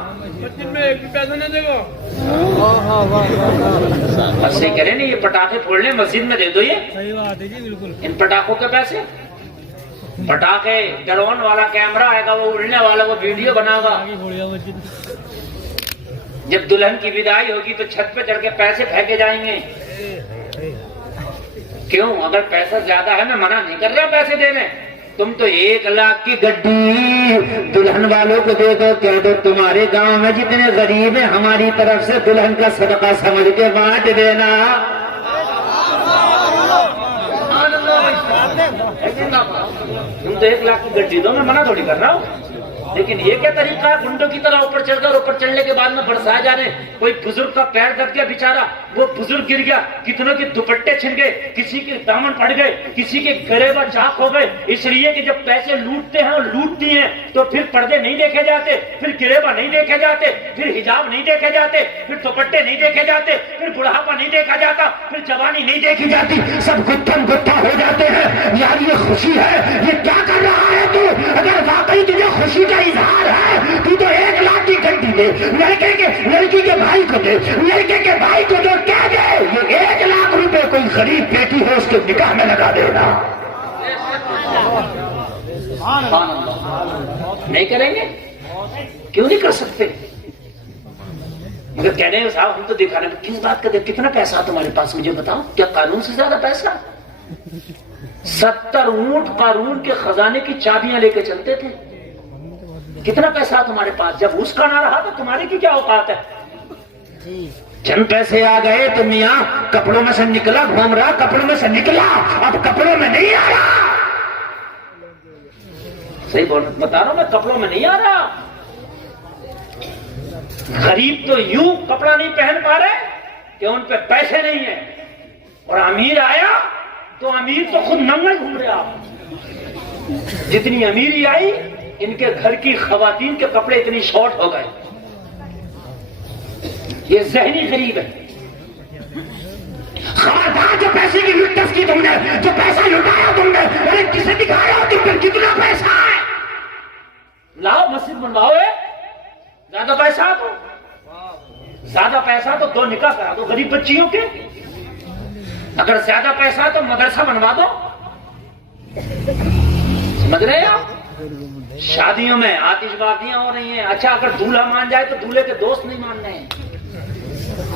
صحیح کریں نا, یہ پٹاخے پھوڑ لیں مسجد میں دے دو. یہ ان پٹاخوں کے پیسے, پٹاخے, ڈرون والا کیمرہ آئے گا, وہ اڑنے والا وہ ویڈیو بنائے گا. جب دلہن کی وداعی ہوگی تو چھت پہ چڑھ کے پیسے پھینکے جائیں گے. کیوں؟ اگر پیسہ زیادہ ہے, میں منع نہیں کر رہا پیسے دینے, تم تو 1 لاکھ کی گڈی دلہن والوں کو دے دو, کہہ دو تمہارے گاؤں میں جتنے غریب ہیں ہماری طرف سے دلہن کا صدقہ سمجھ کے بانٹ دینا. تم تو 1 لاکھ کی گڈی دو, میں منع تھوڑی کر رہا ہوں. لیکن یہ کیا طریقہ ہے گنڈوں کی طرح اوپر چڑھ کر, اوپر چڑھنے کے بعد میں برسائے جا رہے ہیں. کوئی بزرگ کا پیر دب گیا بیچارہ, وہ بزرگ گر گیا, کتنوں کے دوپٹے چھن گئے, کسی کے دامن پڑ گئے, کسی کے گریباں چاک ہو گئے. اس لیے کہ جب پیسے لوٹتے ہیں اور لوٹتی ہیں تو پھر پردے نہیں دیکھے جاتے, پھر گریباں نہیں دیکھے جاتے, پھر حجاب نہیں دیکھے جاتے, پھر دوپٹے نہیں دیکھے جاتے, پھر بڑھاپا نہیں دیکھا جاتا, پھر جوانی نہیں دیکھی جاتی, سب گتھم گتھا ہو جاتے ہیں. یار یہ خوشی ہے, یہ کیا کر رہا ہے تو؟ اگر واقعی تجھے خوشی کا اظہار ہے تو 1 لاکھ کی گھنٹی دے, لڑکی کے بھائی کو دے, لڑکے کے بھائی کو دے, کیا دے, یہ 1 لاکھ روپے کوئی غریب بیٹی ہو اس کے نکاح میں لگا دینا. نہیں کریں گے, کیوں نہیں کر سکتے؟ مگر کہہ رہے ہیں صاحب ہم تو دکھانے میں کس بات کا دے, کتنا پیسہ تمہارے پاس مجھے بتاؤ, کیا قانون سے زیادہ پیسہ؟ 70 اونٹ قارون کے خزانے کی چابیاں لے کے چلتے تھے. کتنا پیسہ تمہارے پاس؟ جب اس کا نہ رہا تو تمہاری کی کیا اوقات ہے؟ چند پیسے آ گئے تو میاں کپڑوں میں سے نکلا, گھوم رہا, کپڑوں میں سے نکلا, اب کپڑوں میں نہیں آ رہا. صحیح بتا رہا ہوں میں, کپڑوں میں نہیں آ رہا. غریب تو یوں کپڑا نہیں پہن پا رہے کہ ان پہ پیسے نہیں ہیں, اور امیر آیا تو امیر تو خود ننگے گھوم رہے. آپ جتنی امیری آئی ان کے گھر کی خواتین کے کپڑے اتنی شارٹ ہو گئے. یہ ذہنی غریب ہے. خبردار, جو پیسے کی لٹس کی تم نے, جو پیسہ لٹایا تم نے, کسے دکھایا تم پر کتنا پیسہ ہے؟ لاؤ مسجد بنواؤ, زیادہ پیسہ تو زیادہ پیسہ تو 2 نکاح کرا دو غریب بچیوں کے. اگر زیادہ پیسہ تو مدرسہ بنوا دو. سمجھ رہے ہیں آپ؟ شادیوں میں آتش بازیاں ہو رہی ہیں. اچھا اگر دولہا مان جائے تو دولہے کے دوست نہیں مان رہے ہیں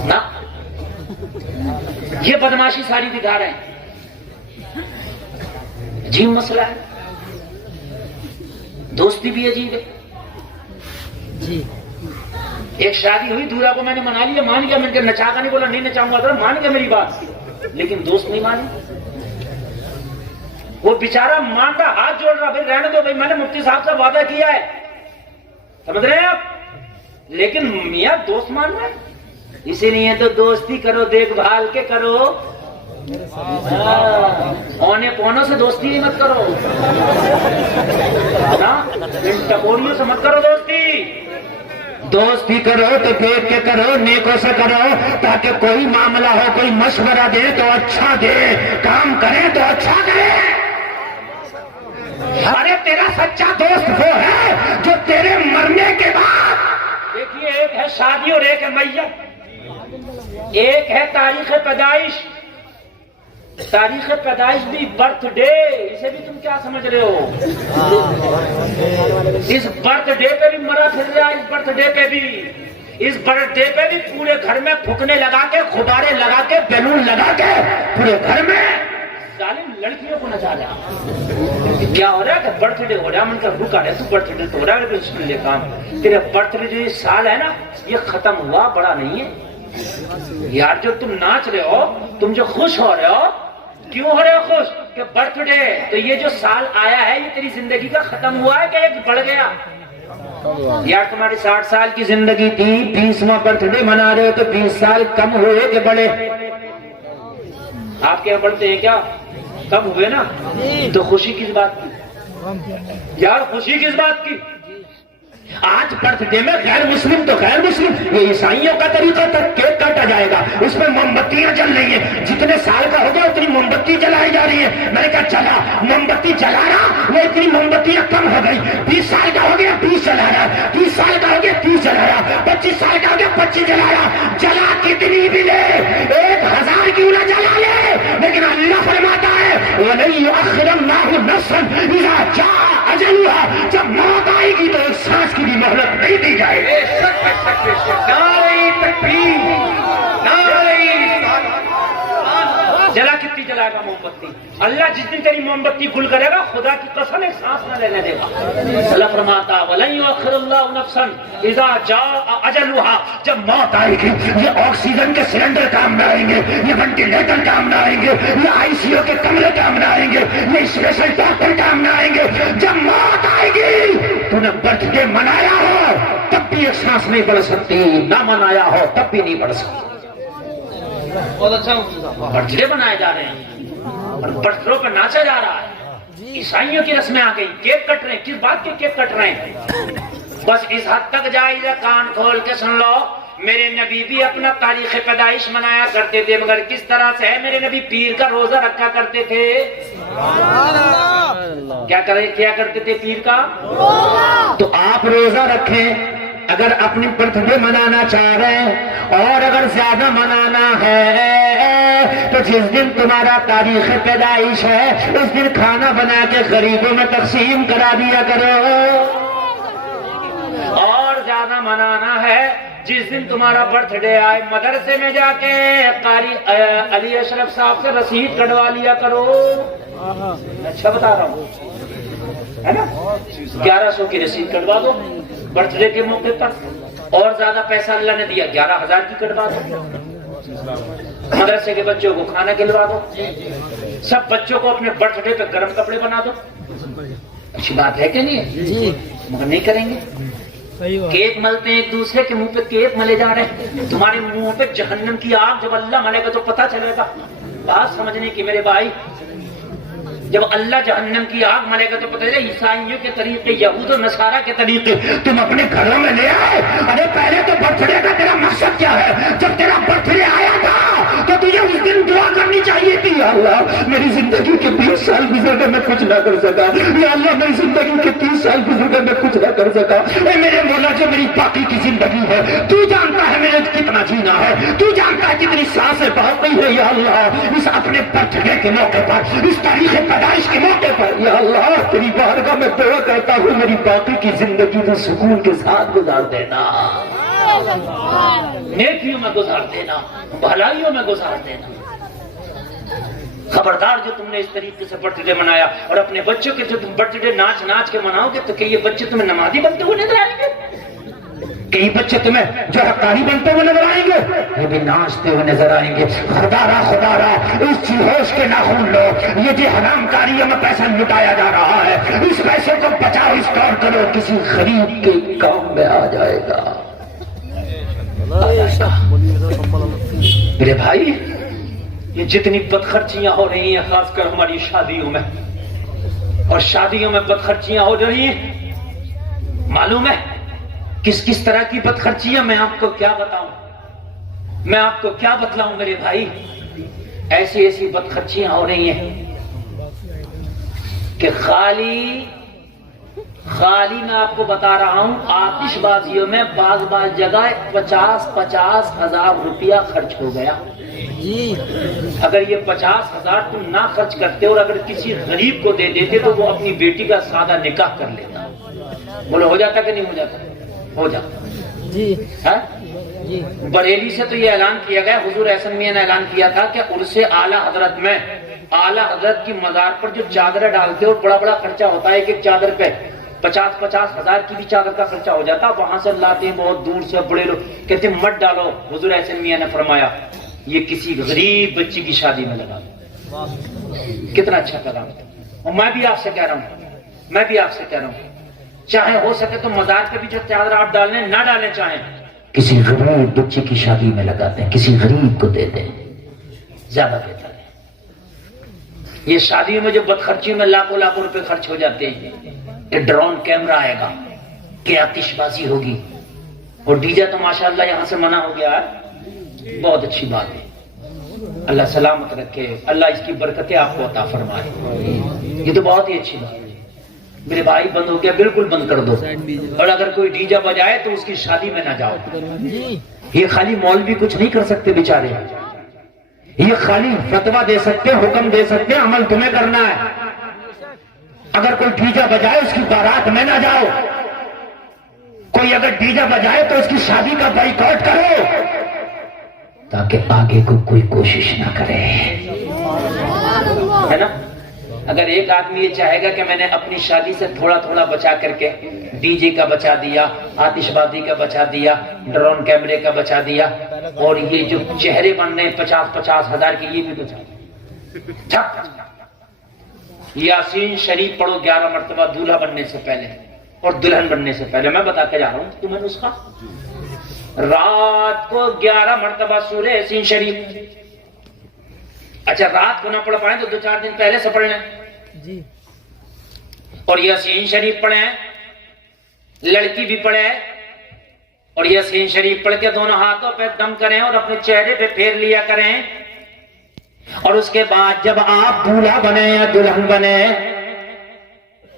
نا, یہ بدماشی ساری دکھا رہے ہیں. عجیب مسئلہ ہے, دوستی بھی عجیب ہے. ایک شادی ہوئی، دورا کو میں نے منا لیا، مان گیا، میں نے نچا کا نہیں بولا، نہیں نچاؤں گا، مان گیا میری بات، لیکن دوست نہیں مانی. وہ بیچارہ مانتا، ہاتھ جوڑ رہا، بھائی رہنے دو بھائی، میں نے مفتی صاحب سے وعدہ کیا ہے، سمجھ رہے ہیں آپ، لیکن میاں دوست مان رہا ہے. اسی لیے تو دوستی کرو، دیکھ بھال کے کرو، اونے پونوں سے دوستی نہیں مت کرو، ان ٹپوریوں سے مت کرو دوستی. دوستی کرو تو دیکھ کے کرو، نیکوں سے کرو، تاکہ کوئی معاملہ ہو، کوئی مشورہ دے تو اچھا دے، کام کرے تو اچھا کرے. ارے تیرا سچا دوست وہ ہے جو تیرے مرنے کے بعد، دیکھیے ایک ہے شادی اور ایک ہے میت، ایک ہے تاریخ پیدائش. تاریخ پیدائش بھی برتھ ڈے، اسے بھی تم کیا سمجھ رہے ہو؟ اس برتھ ڈے پہ بھی مرا پھر رہا، اس برتھ ڈے پہ بھی، اس برتھ ڈے پہ بھی پورے گھر میں پھکنے لگا کے، غبارے لگا کے، بیلون لگا کے پورے گھر میں ظالم لڑکیوں کو نچا رہا. کیا ہو رہا ہے کہ برتھ ڈے ہو رہا ہے، من کا رکا رہے تو برتھ ڈے تو ہو رہا ہے، سن لے کام تیرے برتھ ڈے جو یہ سال ہے نا، یہ ختم ہوا، بڑا نہیں ہے یار. جو تم ناچ رہے ہو، تم جو خوش ہو رہے ہو، کیوں ہو رہے ہو خوش؟ کہ برتھ ڈے، تو یہ جو سال آیا ہے یہ تیری زندگی کا ختم ہوا ہے کہ ایک بڑھ گیا؟ یار تمہاری 60 سال کی زندگی تھی، 20واں برتھ ڈے منا رہے ہو تو 20 سال کم ہوئے کہ بڑھے؟ آپ کے یہاں بڑھتے ہیں کیا؟ کم ہوئے نا. تو خوشی کس بات کی یار؟ خوشی کس بات کی؟ آج برتھ ڈے میں غیر مسلم تو غیر مسلم، یہ عیسائیوں کا طریقہ تک کیک کاٹا جائے گا، اس میں موم بتیاں جل رہی ہیں، جتنے سال کا ہو گیا اتنی موم بتی جلائی جا رہی ہے. میں نے کہا چلا موم بتی جلا رہا، وہ اتنی موم بتیاں کم ہو گئی. 20 سال کا ہو گیا 20 جلا رہا، 30 سال کا ہو گیا 30 جلا رہا، 25 سال کا ہو گیا 25 جلا رہا. جلا کتنی بھی لے، 1000 کیوں نہ جلا لے، لیکن اللہ فرماتا ہے وَلَن يُؤَخِّرَ اللَّهُ نَفْسًا إِذَا جَاءَ أَجَلُهَا، جب موت آئے گی تو ایک سانس کی بھی مہلت نہیں دی جائے گی. نعرہ تکبیر، نعرہ رسالت. جلا کتنی جلائے گا موم بتی؟ اللہ جس دن تیری موم بتی گل کرے گا، خدا کی قسم ایک سانس نہ لینے دے گا. اللہ فرماتا وَلَن يُؤَخِّرَ اللَّهُ نَفْسًا إِذَا جَاءَ أَجَلُهَا، جب موت آئے گی یہ آکسیجن کے سلنڈر کام نہ آئیں گے، یہ وینٹیلیٹر کام نہ آئیں گے، یہ ICU کے کمرے کام نہ آئیں گے، یہ اسپیشل ڈاکٹر کام نہ آئیں گے. جب موت آئے گی تو نے برتھ ڈے منایا ہو تب بھی ایک سانس نہیں بڑھ سکتی، نہ منایا ہو تب بھی نہیں بڑھ سکتی. برتھ ڈے منائے جا رہے ہیں اور برتھ ڈے پہ ناچا جا رہا ہے. عیسائیوں کی رسمیں آ گئی، کیک کٹ رہے ہیں. کس بات کے کیک کٹ رہے ہیں؟ بس اس حد تک جائز ہے، کان کھول کے سن لو. میرے نبی بھی اپنا تاریخ پیدائش منایا کرتے تھے، مگر کس طرح سے ہے؟ میرے نبی پیر کا روزہ رکھا کرتے تھے. کیا کرتے تھے؟ پیر کا. تو آپ روزہ رکھیں اگر اپنی برتھ ڈے منانا چاہ رہے ہیں، اور اگر زیادہ منانا ہے تو جس دن تمہارا تاریخ پیدائش ہے اس دن کھانا بنا کے غریبوں میں تقسیم کرا دیا کرو. اور زیادہ منانا ہے جس دن تمہارا برتھ ڈے آئے، مدرسے میں جا کے قاری علی اشرف صاحب سے رسید کٹوا لیا کرو. اچھا بتا رہا ہوں، ہے نا؟ 1100 کی رسید کٹوا دو برتھ ڈے کے موقع پر، اور زیادہ پیسہ اللہ نے دیا 11,000 کی کٹوا دو. مدرسے کے بچوں کو کھانا کھلوا دو، سب بچوں کو اپنے برتھ ڈے پہ گرم کپڑے بنا دو. اچھی بات ہے کہ نہیں ہے؟ مگر نہیں کریں گے. کیک ملتے ہیں ایک دوسرے کے منہ پہ، کیک ملے جا رہے ہیں. تمہارے منہ پہ جہنم کی آگ جب اللہ ملے گا تو پتہ چلے گا. بات سمجھنے کی میرے بھائی، جب اللہ جہنم کی آگ ملے گا تو پتہ چلے. عیسائیوں کے طریقے، یہود و نصارہ کے طریقے تم اپنے گھروں میں لے آئے. ارے پہلے تو برتھ ڈے کا تیرا مقصد کیا ہے؟ جب تیرا برتھ ڈے آیا تھا تو تجھے اس دن دعا کرنی چاہیے تھی، یا اللہ میری زندگی کے 20 سال گزر گئے میں کچھ نہ کر سکا، یا اللہ میری زندگی کے 30 سال گزر گئے میں کچھ نہ کر سکا. اے میرے مولا جو میری باقی کی زندگی ہے تو جانتا ہے میرے کتنا جینا ہے، تو جانتا ہے کتنی سانسیں باقی ہے. یا اللہ اس اپنے برتھ ڈے کے موقع پر، اس تاریخ پیدائش کے موقع پر، یا اللہ تیری بارگاہ میں دعا کرتا ہوں میری باقی کی زندگی تو سکون کے ساتھ گزار دینا، نیکیوں میں گزار دینا، بھلائیوں میں گزار دینا. خبردار جو تم نے اس طریقے سے برتھ ڈے منایا، اور اپنے بچوں کے جو تم برتھ ڈے ناچ ناچ کے مناؤ گے تو کہ یہ بچے تمہیں نمازی بنتے ہوئے نظر آئیں گے. کئی بچے تمہیں جو ہے قاری بنتے ہوئے نظر آئیں گے، وہ بھی ناچتے ہوئے نظر آئیں گے. خدا را اس ہوش کے ناخن لو. یہ جو حرام کاریوں میں پیسہ لٹایا جا رہا ہے، اس پیسے کو بچاؤ، اسٹور کرو، کسی غریب کے کام میں آ جائے گا. میرے بھائی، یہ جتنی بدخرچیاں ہو رہی ہیں خاص کر ہماری شادیوں میں، اور شادیوں میں بدخرچیاں ہو رہی ہیں، معلوم ہے کس طرح کی بدخرچیاں؟ میں آپ کو کیا بتاؤں، میں آپ کو کیا بتلاؤں میرے بھائی. ایسی بدخرچیاں ہو رہی ہیں کہ خالی میں آپ کو بتا رہا ہوں، آتش بازیوں میں بعض جگہ 50 ہزار روپیہ خرچ ہو گیا. اگر یہ 50,000 تم نہ خرچ کرتے اور اگر کسی غریب کو دے دیتے تو وہ اپنی بیٹی کا سادہ نکاح کر لیتا. بولو ہو جاتا کہ نہیں ہو جاتا؟ ہو جاتا. بریلی سے تو یہ اعلان کیا گیا، حضور احسن میاں نے اعلان کیا تھا کہ عرس اعلیٰ حضرت میں اعلیٰ حضرت کی مزار پر جو چادریں ڈالتے اور بڑا خرچہ ہوتا ہے، ایک چادر پہ 50 ہزار کی بھی چادر کا خرچہ ہو جاتا. وہاں سے لاتے ہیں بہت دور سے بڑے لوگ، کہتے ہیں مت ڈالو. حضور احسن میاں نے فرمایا یہ کسی غریب بچی کی شادی میں لگا دو. کتنا اچھا پیغام تھا. اور میں بھی آپ سے کہہ رہا ہوں چاہے ہو سکے تو مزار پہ بھی جو چادر آپ ڈالنے نہ ڈالیں، چاہیں کسی غریب بچے کی شادی میں لگاتے ہیں، کسی غریب کو دیتے ہیں، زیادہ بہتر ہے. یہ شادیوں میں جو بدخرچی میں لاکھوں روپے خرچ ہو جاتے ہیں، کہ ڈرون کیمرہ آئے گا، کہ آتش بازی ہوگی، اور ڈی جے تو ماشاءاللہ یہاں سے منع ہو گیا ہے. بہت اچھی بات ہے، اللہ سلامت رکھے، اللہ اس کی برکتیں آپ کو عطا فرمائے. یہ تو بہت ہی اچھی بات ہے میرے بھائی. بند ہو گیا، بالکل بند کر دو. اور اگر کوئی ڈی جے بجائے تو اس کی شادی میں نہ جاؤ. یہ خالی مولوی کچھ نہیں کر سکتے بیچارے، یہ خالی فتویٰ دے سکتے، حکم دے سکتے، عمل تمہیں کرنا ہے. اگر کوئی ڈی جے بجائے اس کی بارات میں نہ جاؤ. کوئی اگر ڈی جے بجائے تو اس کی شادی کا بائیکاٹ کرو، تاکہ آگے کو کوئی کوشش نہ کرے، ہے نا. اگر ایک آدمی یہ چاہے گا کہ میں نے اپنی شادی سے تھوڑا بچا کر کے ڈی جے کا بچا دیا، آتش بازی کا بچا دیا، ڈرون کیمرے کا بچا دیا، اور یہ جو چہرے بن رہے 50 ہزار کے، یہ بھی بچا. یاسین شریف پڑھو 11 مرتبہ دولہا بننے سے پہلے اور دلہن بننے سے پہلے. میں بتا کے جا رہا ہوں تمہیں نسخہ. رات کو 11 مرتبہ سورہ یاسین شریف. اچھا رات کو نہ پڑھ پائیں تو 2-4 دن پہلے سے پڑھ لیں، اور یاسین شریف پڑھیں. لڑکی بھی پڑھے اور یاسین شریف پڑھ کے دونوں ہاتھوں پہ دم کریں اور اپنے چہرے پہ پھیر لیا کریں. اور اس کے بعد جب آپ دولہا بنے یا دلہن بنے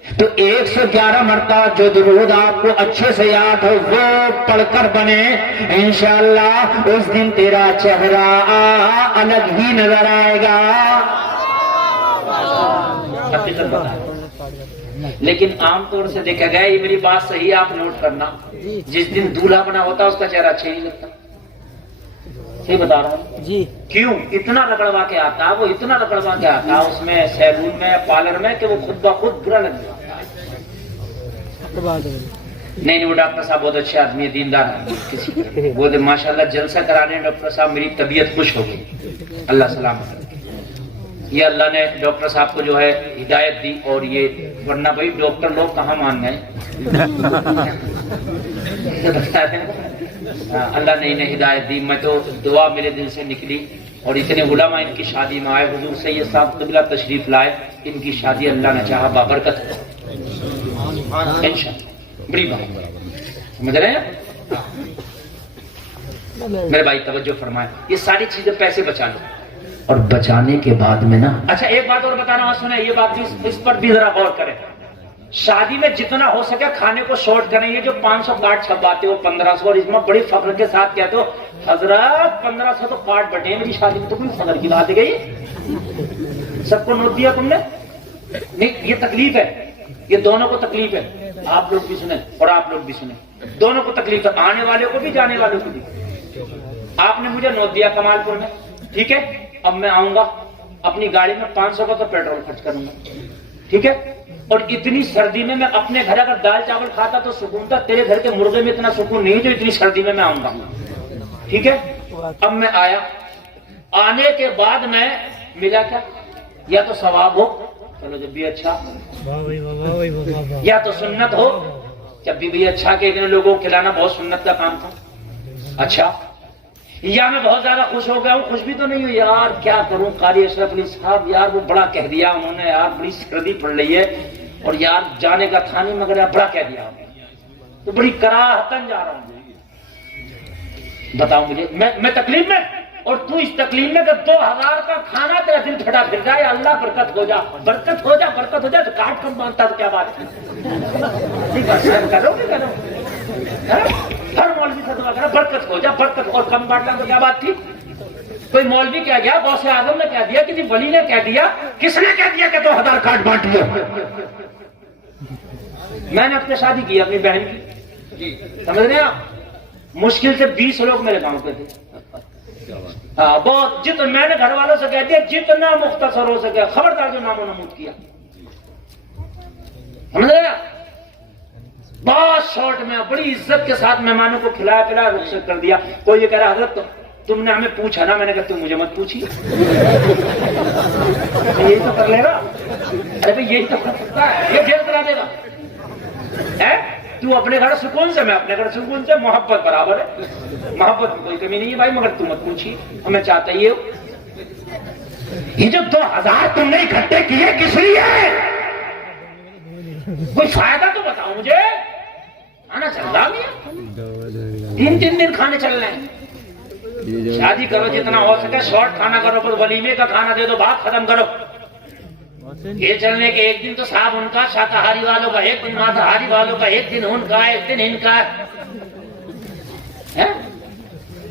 تو 111 مرتبہ جو درود آپ کو اچھے سے یاد ہو وہ پڑھ کر بنے. انشاءاللہ اس دن تیرا چہرہ الگ ہی نظر آئے گا. لیکن عام طور سے دیکھا گیا، یہ میری بات صحیح ہے، آپ نوٹ کرنا، جس دن دولہا بنا ہوتا اس کا چہرہ اچھا نہیں لگتا. صحیح بتا رہا ہوں جی. کیوں؟ اتنا رگڑوا کے آتا، وہ اتنا رگڑوا کے آتا اس میں سیلون میں پارلر میں کہ وہ خود بخود برا لگ جاتا ہے. نہیں وہ ڈاکٹر صاحب بہت اچھے آدمی ہے، دیندار ہے، وہ ماشاءاللہ جلسہ کرانے ڈاکٹر صاحب میری طبیعت خوش ہو گئی. اللہ سلامت رکھے. یہ اللہ نے ڈاکٹر صاحب کو جو ہے ہدایت دی، اور یہ ورنہ بھائی ڈاکٹر لوگ کہاں مان گئے. اللہ نے انہیں ہدایت دی. میں تو دعا میرے دل سے نکلی، اور اتنے علماء ان کی شادی میں آئے. حضور سید صاحب قبلہ تشریف لائے، ان کی شادی اللہ نے چاہا بابرکت ہو انشاءاللہ. بڑی بات سمجھ رہے ہیں میرے بھائی؟ توجہ فرمائے. یہ ساری چیزیں پیسے بچا لو، اور بچانے کے بعد میں نا، اچھا ایک بات اور بتانا ہوں، سنیں یہ بات بھی، اس پر بھی ذرا غور کریں. شادی میں جتنا ہو سکے کھانے کو شارٹ کریں. یہ جو 500 کارڈ چھپواتے ہو 1500، اور اس میں بڑی فخر کے ساتھ کہتے ہو حضرات 1500 تو کارڈ بٹے ہیں، میری شادی میں تو کوئی فخر کی بات ہے گئی. سب کو نوٹ دیا تم نے؟ نہیں، یہ تکلیف ہے، یہ دونوں کو تکلیف ہے. آپ لوگ بھی سنیں اور آپ لوگ بھی سنیں، دونوں کو تکلیف ہے، آنے والوں کو بھی جانے والوں کو بھی. آپ نے مجھے نوٹ دیا کمال پور میں، ٹھیک ہے. اب میں آؤں گا اپنی گاڑی میں 500 کا تو پیٹرول خرچ کروں گا، ٹھیک ہے. اور اتنی سردی میں میں اپنے گھر اگر دال چاول کھاتا تو سکون تھا، تیرے گھر کے مرغے میں اتنا سکون نہیں جو اتنی سردی میں آؤں گا. ٹھیک ہے. اب میں آیا، آنے کے بعد میں ملا کیا؟ یا تو ثواب ہو، چلو جب بھی اچھا، یا تو سنت ہو، جب بھی اچھا کہ اتنے لوگوں کو کھلانا بہت سنت کا کام تھا. اچھا، یا میں بہت زیادہ خوش ہو گیا ہوں، خوش بھی تو نہیں ہوں یار، کیا کروں قاری اشرف علی صاحب یار وہ بڑا کہہ دیا انہوں نے، یار بڑی سردی پڑ رہی ہے اور یار جانے کا تھا نہیں مگر یار بڑا کہہ دیا تو بڑی کراہتن جا رہا ہوں. بتاؤ مجھے، میں تکلیف میں اور تو اس تکلیف میں کہ 2000 کا کھانا تیرا دل پھٹا پھر جائے. اللہ برکت ہو جا، برکت ہو جا، برکت ہو جا، تو کاٹ کم مانتا تو کیا بات ہے. کرو گے کرو، ہر مولوی سے دعا کرا برکت ہو جا، برکت، اور کم بانٹنا تو کیا بات تھی. کوئی مولوی کہہ گیا، غوث اعظم نے کہہ دیا، کسی ولی نے کہہ دیا، کس نے کہہ دیا کہ 2000 کارڈ بانٹ لو. میں نے اپنے شادی کی اپنی بہن کی، سمجھ رہے ہیں آپ، مشکل سے 20 لوگ میرے گاؤں پہ تھے. ہاں بہت، جتنا میں نے گھر والوں سے کہہ دیا جتنا مختصر ہو سکے، خبردار جو نام و نمود کیا، سمجھ رہے ہیں. بہت شارٹ میں بڑی عزت کے ساتھ مہمانوں کو کھلایا پلایا، رخصت کر دیا. کوئی یہ کہہ رہا حضرت تم نے ہمیں پوچھا نا، میں نے کہا تم مجھے مت پوچھیے. یہی تو کر لے گا، ارے بھائی یہی تو کر سکتا ہے، یہ جیل کرا دے گا. تو اپنے گھر سکون سے، میں اپنے گھر سکون سے، محبت برابر ہے، محبت کی کوئی کمی نہیں ہے بھائی، مگر تم مت پوچھیے، ہمیں چاہتا ہی ہو. یہ جو 2000 تم نے اکٹھے کیے کس لیے؟ کوئی فائدہ تو بتاؤ مجھے. کھانا چل رہا ہے، 3 دن کھانے چل رہے ہیں. شادی کرو جتنا ہو سکے شارٹ کھانا کرو، پر ولیمے کا کھانا دے دو، بات ختم کرو. یہ چلنے کے ایک دن تو صاحب ان کا، شاکاہاری والوں کا ایک دن، مانساہاری والوں کا ایک دن، ان کا ایک دن، ان کا.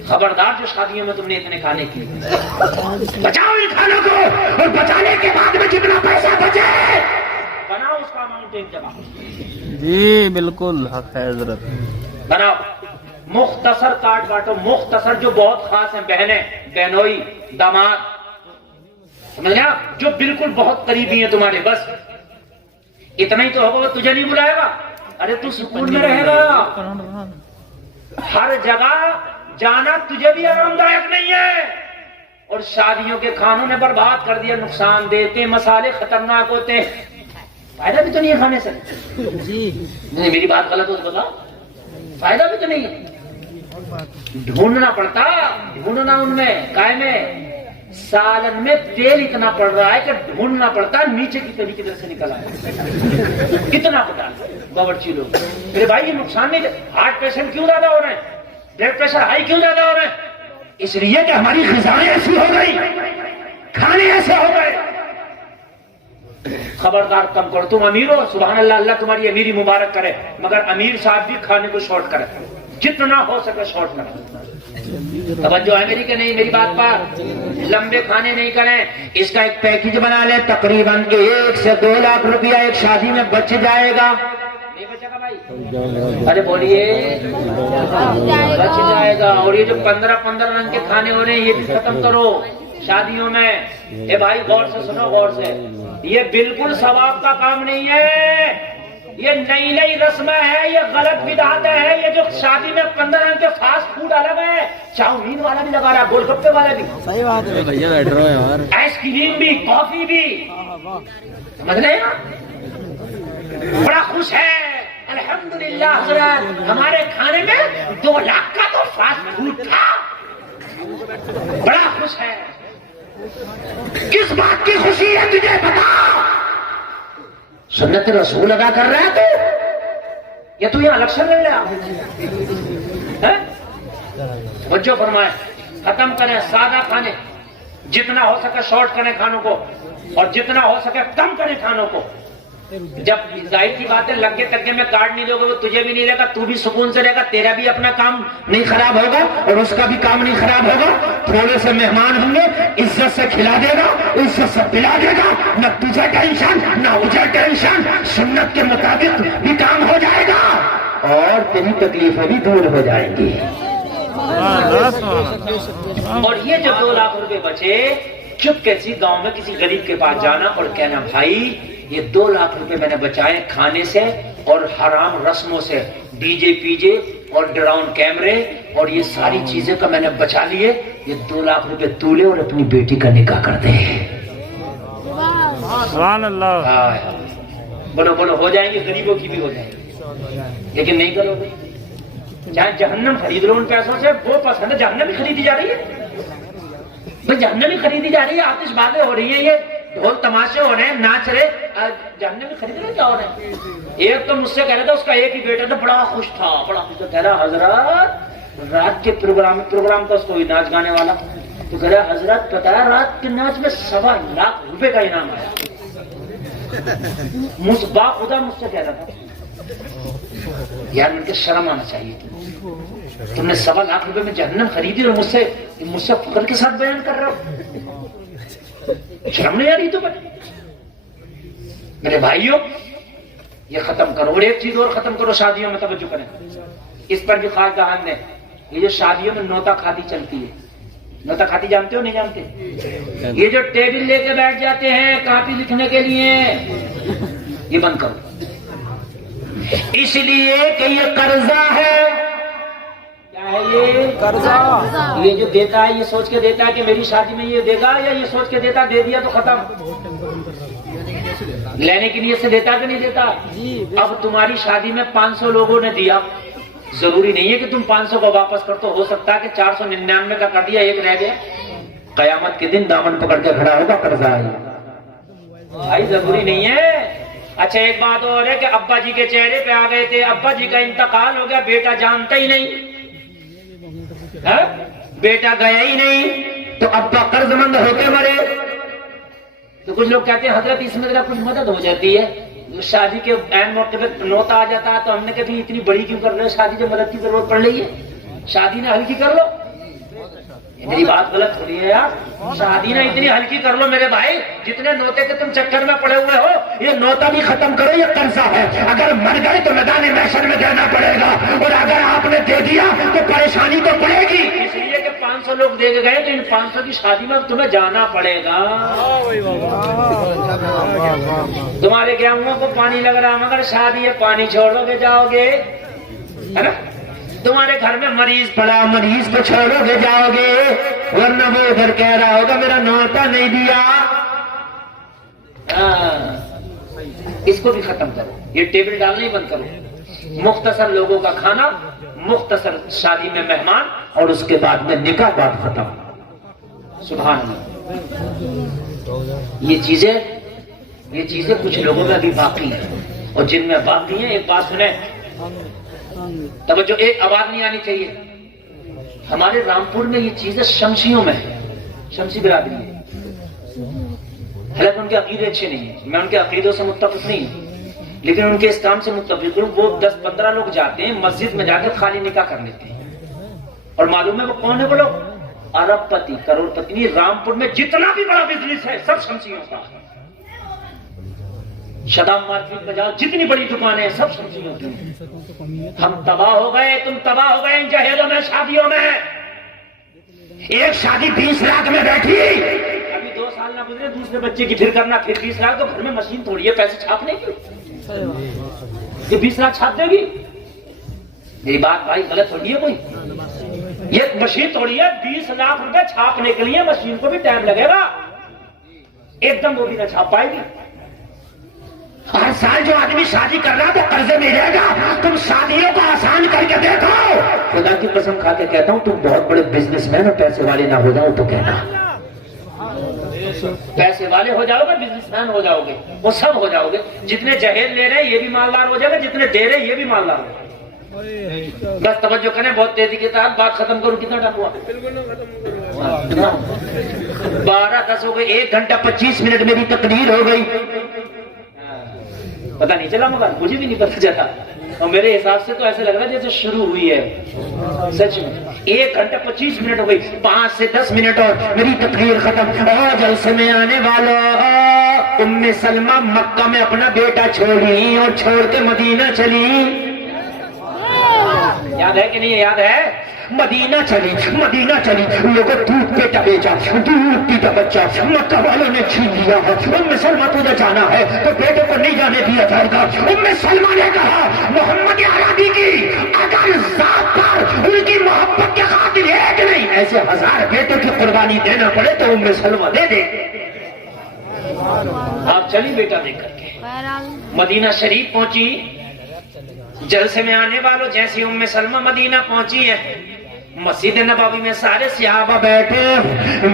خبردار جو شادیوں میں تم نے اتنے کھانے کیے، بچاؤ ان کھانوں کو، اور بچانے کے بعد میں جتنا پیسہ بچے بناؤ اس کا اماؤنٹ ایک جگہ. جی بالکل حق ہے حضرت. بناؤ، مختصر کارڈ بانٹو، مختصر جو بہت خاص ہیں، بہنیں، بہنوئی، داماد، سمجھ گیا، جو بالکل بہت قریبی ہیں تمہارے، بس اتنا ہی تو ہوگا. وہ تجھے نہیں بلائے گا، ارے تو سکون میں رہے گا. ہر جگہ جانا تجھے بھی آرام دائک نہیں ہے. اور شادیوں کے کھانوں نے برباد کر دیا، نقصان دیتے، مسالے خطرناک ہوتے، فائدہ بھی تو نہیں ہے کھانے سے. نہیں میری بات غلط ہو تو بتاؤ، فائدہ بھی تو نہیں ہے. ڈھونڈنا پڑتا، ڈھونڈنا ان میں قائم ہے. سالن میں تیل اتنا پڑ رہا ہے کہ ڈھونڈنا پڑتا ہے نیچے کی طریقے کی طرف سے نکل آئے. کتنا پتا باورچی لوگ. میرے بھائی یہ نقصان نہیں. ہارٹ پیشنٹ کیوں زیادہ ہو رہے ہیں، بلڈ پریشر ہائی کیوں زیادہ ہو رہے ہیں؟ اس لیے کہ ہماری غذائیں ایسی ہو گئی، کھانے ایسے ہو گئے. خبردار کم کرو. تم امیر ہو، سبحان اللہ، اللہ تمہاری امیری مبارک کرے، مگر امیر صاحب بھی کھانے کو شارٹ کرے، جتنا ہو سکے شارٹ کرے. توجہ ہے میری کہ نہیں میری بات پر؟ لمبے کھانے نہیں کریں. اس کا ایک پیکج بنا لے، تقریباً 1 سے 2 لاکھ روپیہ ایک شادی میں بچ جائے گا. نہیں بچے گا بھائی؟ ارے بولیے، بچ جائے گا. اور یہ جو 15 رنگ کے کھانے ہو رہے ہیں یہ بھی ختم کرو شادیوں میں. اے بھائی غور سے سنو، غور سے، یہ بالکل ثواب کا کام نہیں ہے. یہ نئی رسم ہے، یہ غلط بدعت ہے. یہ جو شادی میں 15 رنگ کے فاسٹ فوڈ الگ ہے، چاؤمین والا بھی لگا رہا ہے، گول گپے والا بھی، صحیح بات ہے بھیا، بیٹھ رہو یار، آئس کریم بھی، کافی بھی، سمجھ رہے ہیں؟ بڑا خوش ہے الحمدللہ حضرت، ہمارے کھانے میں 2 لاکھ کا تو فاسٹ فوڈ تھا. بڑا خوش ہے. کس بات کی خوشی ہے تجھے بتا؟ سنت رسول ادا کر رہا ہے تو یہ تو یہاں الیکشن لڑ رہا ہے. توجہ فرمائیں، ختم کریں سادہ کھانے، جتنا ہو سکے شارٹ کریں کھانوں کو، اور جتنا ہو سکے کم کریں کھانوں کو. جب ظاہر کی بات ہے لگے تگے میں کارڈ نہیں دو گے، وہ تجھے بھی نہیں رہے گا، تو بھی سکون سے رہے گا، تیرا بھی اپنا کام نہیں خراب ہوگا اور اس کا بھی کام نہیں خراب ہوگا. تھوڑے سے مہمان ہوں گے، عزت سے کھلا دے گا، عزت سے پلا دے گا، نہ تجھے ٹینشن نہ مجھے ٹینشن. سنت کے مطابق بھی کام ہو جائے گا اور تیری تکلیفیں بھی دور ہو جائیں گی. اور یہ جو 2 لاکھ روپے بچے، چپ کیسی گاؤں میں کسی غریب کے پاس جانا اور کہنا بھائی یہ 2 لاکھ روپے میں نے بچائے کھانے سے اور حرام رسموں سے، ڈی جے پی جے اور ڈراؤن کیمرے اور یہ ساری چیزیں کا میں نے بچا لیے. یہ 2 لاکھ روپے تو لے اور اپنی بیٹی کا نکاح کر دے. سبحان اللہ. بولو بولو، ہو جائیں گے، غریبوں کی بھی ہو جائیں گے، لیکن نہیں کرو گے. چاہے جہنم خرید لو ان پیسوں سے، وہ پسند ہے. جہنم بھی خریدی جا رہی ہے بھائی، جہنم بھی خریدی جا رہی ہے. آتش بازیں ہو رہی ہیں، یہ ڈھول تماشے ہو رہے ہیں، ناچ رہے. جہنم بھی خرید رہے، کیا ہو رہا ہے؟ ایک تو مجھ سے کہہ رہا تھا، اس کا ایک ہی بیٹا تھا، بڑا خوش تھا، بڑا خوش تھا. کہہ رہا حضرت رات کے پروگرام تھا اس کو ناچ گانے والا، تو کہہ رہا حضرت پتا ہے رات کے ناچ میں 1.25 لاکھ روپے کا انعام آیا. با خدا مجھ سے کہہ رہا تھا. یار ان کے شرم آنا چاہیے. تم نے 1.25 لاکھ روپے میں جہنم خریدی اور مجھ سے فخر کے ساتھ بیان کر رہا ہو. شرم نہیں آ رہی تو میرے بھائیوں، یہ ختم کرو. اور ایک چیز اور ختم کرو، شادیوں میں توجہ کریں. اس پر بھی خاص دہان نے، یہ جو شادیوں میں نوتا کھاتی چلتی ہے، نوتا کھاتی جانتے ہو نہیں جانتے؟ یہ جو ٹیبل لے کے بیٹھ جاتے ہیں کاپی لکھنے کے لیے، یہ بند کرو. اس لیے کہ یہ قرضہ ہے. کیا ہے یہ؟ قرضہ. یہ جو دیتا ہے یہ سوچ کے دیتا ہے کہ میری شادی میں یہ دے گا، یا یہ سوچ کے دیتا دے دیا تو ختم؟ لینے کی نیت سے دیتا کہ نہیں دیتا؟ اب تمہاری شادی میں 500 لوگوں نے دیا، ضروری نہیں ہے کہ تم 500 کو واپس کر. تو ہو سکتا ہے کہ 499 کا کر دیا، ایک رہ گیا. قیامت کے دن دامن پکڑ کے کھڑا ہوگا قرضہ ہے بھائی، ضروری نہیں ہے. اچھا ایک بات اور ہے کہ ابا جی کے چہرے پہ آ گئے تھے، ابا جی کا انتقال ہو گیا، بیٹا جانتا ہی نہیں، بیٹا گیا ہی نہیں، تو ابا قرض مند ہو کے مرے. تو کچھ لوگ کہتے ہیں حضرت اس میں ذرا کچھ مدد ہو جاتی ہے. شادی کے عین موقع پہ نوتا آ جاتا ہے تو ہم نے کہا اتنی بڑی کیوں کر رہے ہو شادی، جب مدد کی ضرورت پڑ رہی ہے شادی نہ ہلکی کر لو. میری بات غلط ہو رہی ہے یار، شادی نہ اتنی ہلکی کر لو میرے بھائی. جتنے نوتے کے تم چکر میں پڑے ہوئے ہو، یہ نوتا بھی ختم کرو، یہ قرضہ ہے. اگر مر گئے تو میدان محشر میں دینا پڑے گا، اور اگر آپ نے دے دیا تو پریشانی تو پڑے گی. اس لیے کہ 500 لوگ دے کے گئے تو ان 500 کی شادی میں تمہیں جانا پڑے گا. تمہارے گیہوں کو پانی لگ رہا مگر شادی ہے، پانی چھوڑو گے جاؤ گے، ہے نا؟ تمہارے گھر میں مریض پڑا، مریض کو چھوڑو گے جاؤ گے، ورنہ وہ ادھر کہہ رہا ہوگا میرا نوتا نہیں دیا. اس کو بھی ختم کرو، یہ ٹیبل ڈالنا ہی بند کرو. مختصر لوگوں کا کھانا، مختصر شادی میں مہمان، اور اس کے بعد میں نکاح بات ختم. سبحان اللہ. یہ چیزیں کچھ لوگوں میں ابھی باقی ہیں، اور جن میں باقی ہیں ایک بات سنیں توجہ، ایک آواز نہیں آنی چاہیے. ہمارے رامپور میں یہ چیزیں شمشیوں میں ہے، شمسی برادری ہے. حالانکہ ان کے عقیدے اچھے نہیں ہیں، میں ان کے عقیدوں سے متفق نہیں ہوں، لیکن ان کے اس کام سے متفق ہوں. وہ 10-15 لوگ جاتے ہیں مسجد میں جا کے خالی نکاح کر لیتے ہیں. اور معلوم ہے وہ کون ہے؟ وہ لوگ ارب پتی، کروڑ پتی. رامپور میں جتنا بھی بڑا بزنس ہے سب شمشیوں کا. شدام مارکیٹ میں جاؤ، جتنی بڑی دکانیں ہیں سب شمشیوں کی. ہم تباہ ہو گئے، تم تباہ ہو گئے ان جہیزوں میں، شادیوں میں. ایک شادی 20 لاکھ میں بیٹھی، ابھی 2 سال نہ گزرے دوسرے بچے کی پھر کرنا، پھر 20 لاکھ. تو گھر میں مشین تھوڑی ہے پیسے چھاپنے کی، یہ 20 لاکھ چھاپ دے گی؟ میری بات بھائی غلط ہو رہی ہے کوئی؟ یہ مشین تھوڑی ہے 20 لاکھ روپے چھاپنے کے لیے، مشین کو بھی ٹائم لگے گا، ایک دم وہ بھی نہ چھاپ پائے گی. ہر سال جو آدمی شادی کر رہا تو قرضے میں رہے گا. تم شادیوں کو آسان کر کے دیکھو. خدا کی قسم کھا کے کہتا ہوں تم بہت بڑے بزنس مین اور پیسے والے نہ ہو جاؤ تو کہنا. پیسے والے ہو جاؤ گے، بزنس مین ہو جاؤ گے، وہ سب ہو جاؤ گے. جتنے جہیز لے رہے ہیں یہ بھی مالدار ہو جائے گا، جتنے دے رہے ہیں یہ بھی مالدار ہو جائے گا. بس توجہ کریں، بہت تیزی کے ساتھ بات ختم کروں. کتنا ٹائم ہوا؟ 12:10 ہو گئے. 1 گھنٹہ 25 منٹ میری تقریر ہو گئی. پتہ نہیں چلا، مگر مجھے بھی نہیں پتہ چلا، اور میرے حساب سے تو ایسے لگ رہا ہے جیسے شروع ہوئی ہے. سچ میں 1 گھنٹہ 25 منٹ ہو گئی. 5 سے 10 منٹ اور میری تقریر ختم. جلسے میں آنے والا ام سلمہ مکہ میں اپنا بیٹا چھوڑی اور چھوڑ کے مدینہ چلی. یاد ہے کہ نہیں یاد ہے؟ مدینہ چلی لوگوں دودھ بیٹا بیچا، دودھ پیتا بچہ، مکہ والوں نے چھین لیا ہے، ام سلمہ تجھے جانا ہے تو بیٹے کو نہیں جانے دیا جائے گا۔ ام سلمہ نے کہا محمد عربی کی اگر ذات پر ان کی محبت کے خاطر ایک نہیں ایسے 1000 بیٹوں کی قربانی دینا پڑے تو ام سلمہ دے دے۔ آپ چلی بیٹا دے کر کے مدینہ شریف پہنچی۔ جلسے میں آنے والوں جیسی ام سلمہ مدینہ پہنچی ہے، مسجد نبوی میں سارے صحابہ بیٹھے،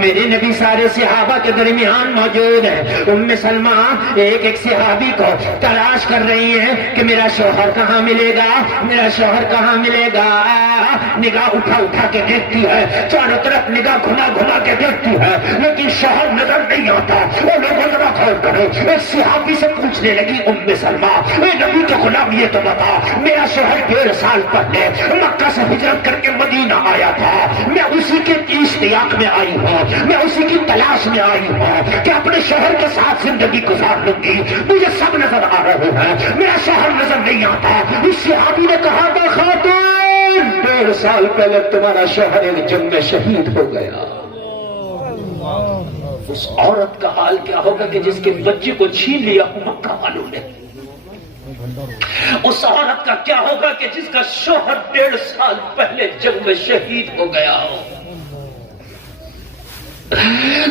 میرے نبی سارے صحابہ کے درمیان موجود ہے۔ ام سلمہ ایک ایک صحابی کو تلاش کر رہی ہے کہ میرا شوہر کہاں ملے گا، میرا شوہر کہاں ملے گا۔ نگاہ اٹھا کے دیکھتی ہے، چاروں طرف نگاہ گھما کے دیکھتی ہے، لیکن شوہر نظر نہیں آتا۔ وہ لوگوں ذرا غور کرو، ایک صحابی سے پوچھنے لگی ام سلمہ اے نبی کے غلام یہ تو بتا، میرا شوہر 1.5 سال پہلے مکہ سے ہجرت کر کے مدینہ آیا تھا، میں اسی کے اشتیاق میں آئی ہوں، میں اسی کی تلاش میں آئی ہوں کہ اپنے شوہر کے ساتھ زندگی گزار لوں گی، مجھے سب نظر آ رہے ہیں، میرا شوہر نظر نہیں آتا۔ اس صحابی نے کہا کہ خاتون 1.5 سال پہلے تمہارا شوہر ایک جنگ میں شہید ہو گیا۔ اس عورت کا حال کیا ہوگا کہ جس کے بچے کو چھین لیا ہو مکہ والوں نے؟ اس عورت کا کیا ہوگا کہ جس کا شوہر 1.5 سال پہلے جنگ میں شہید ہو گیا ہو؟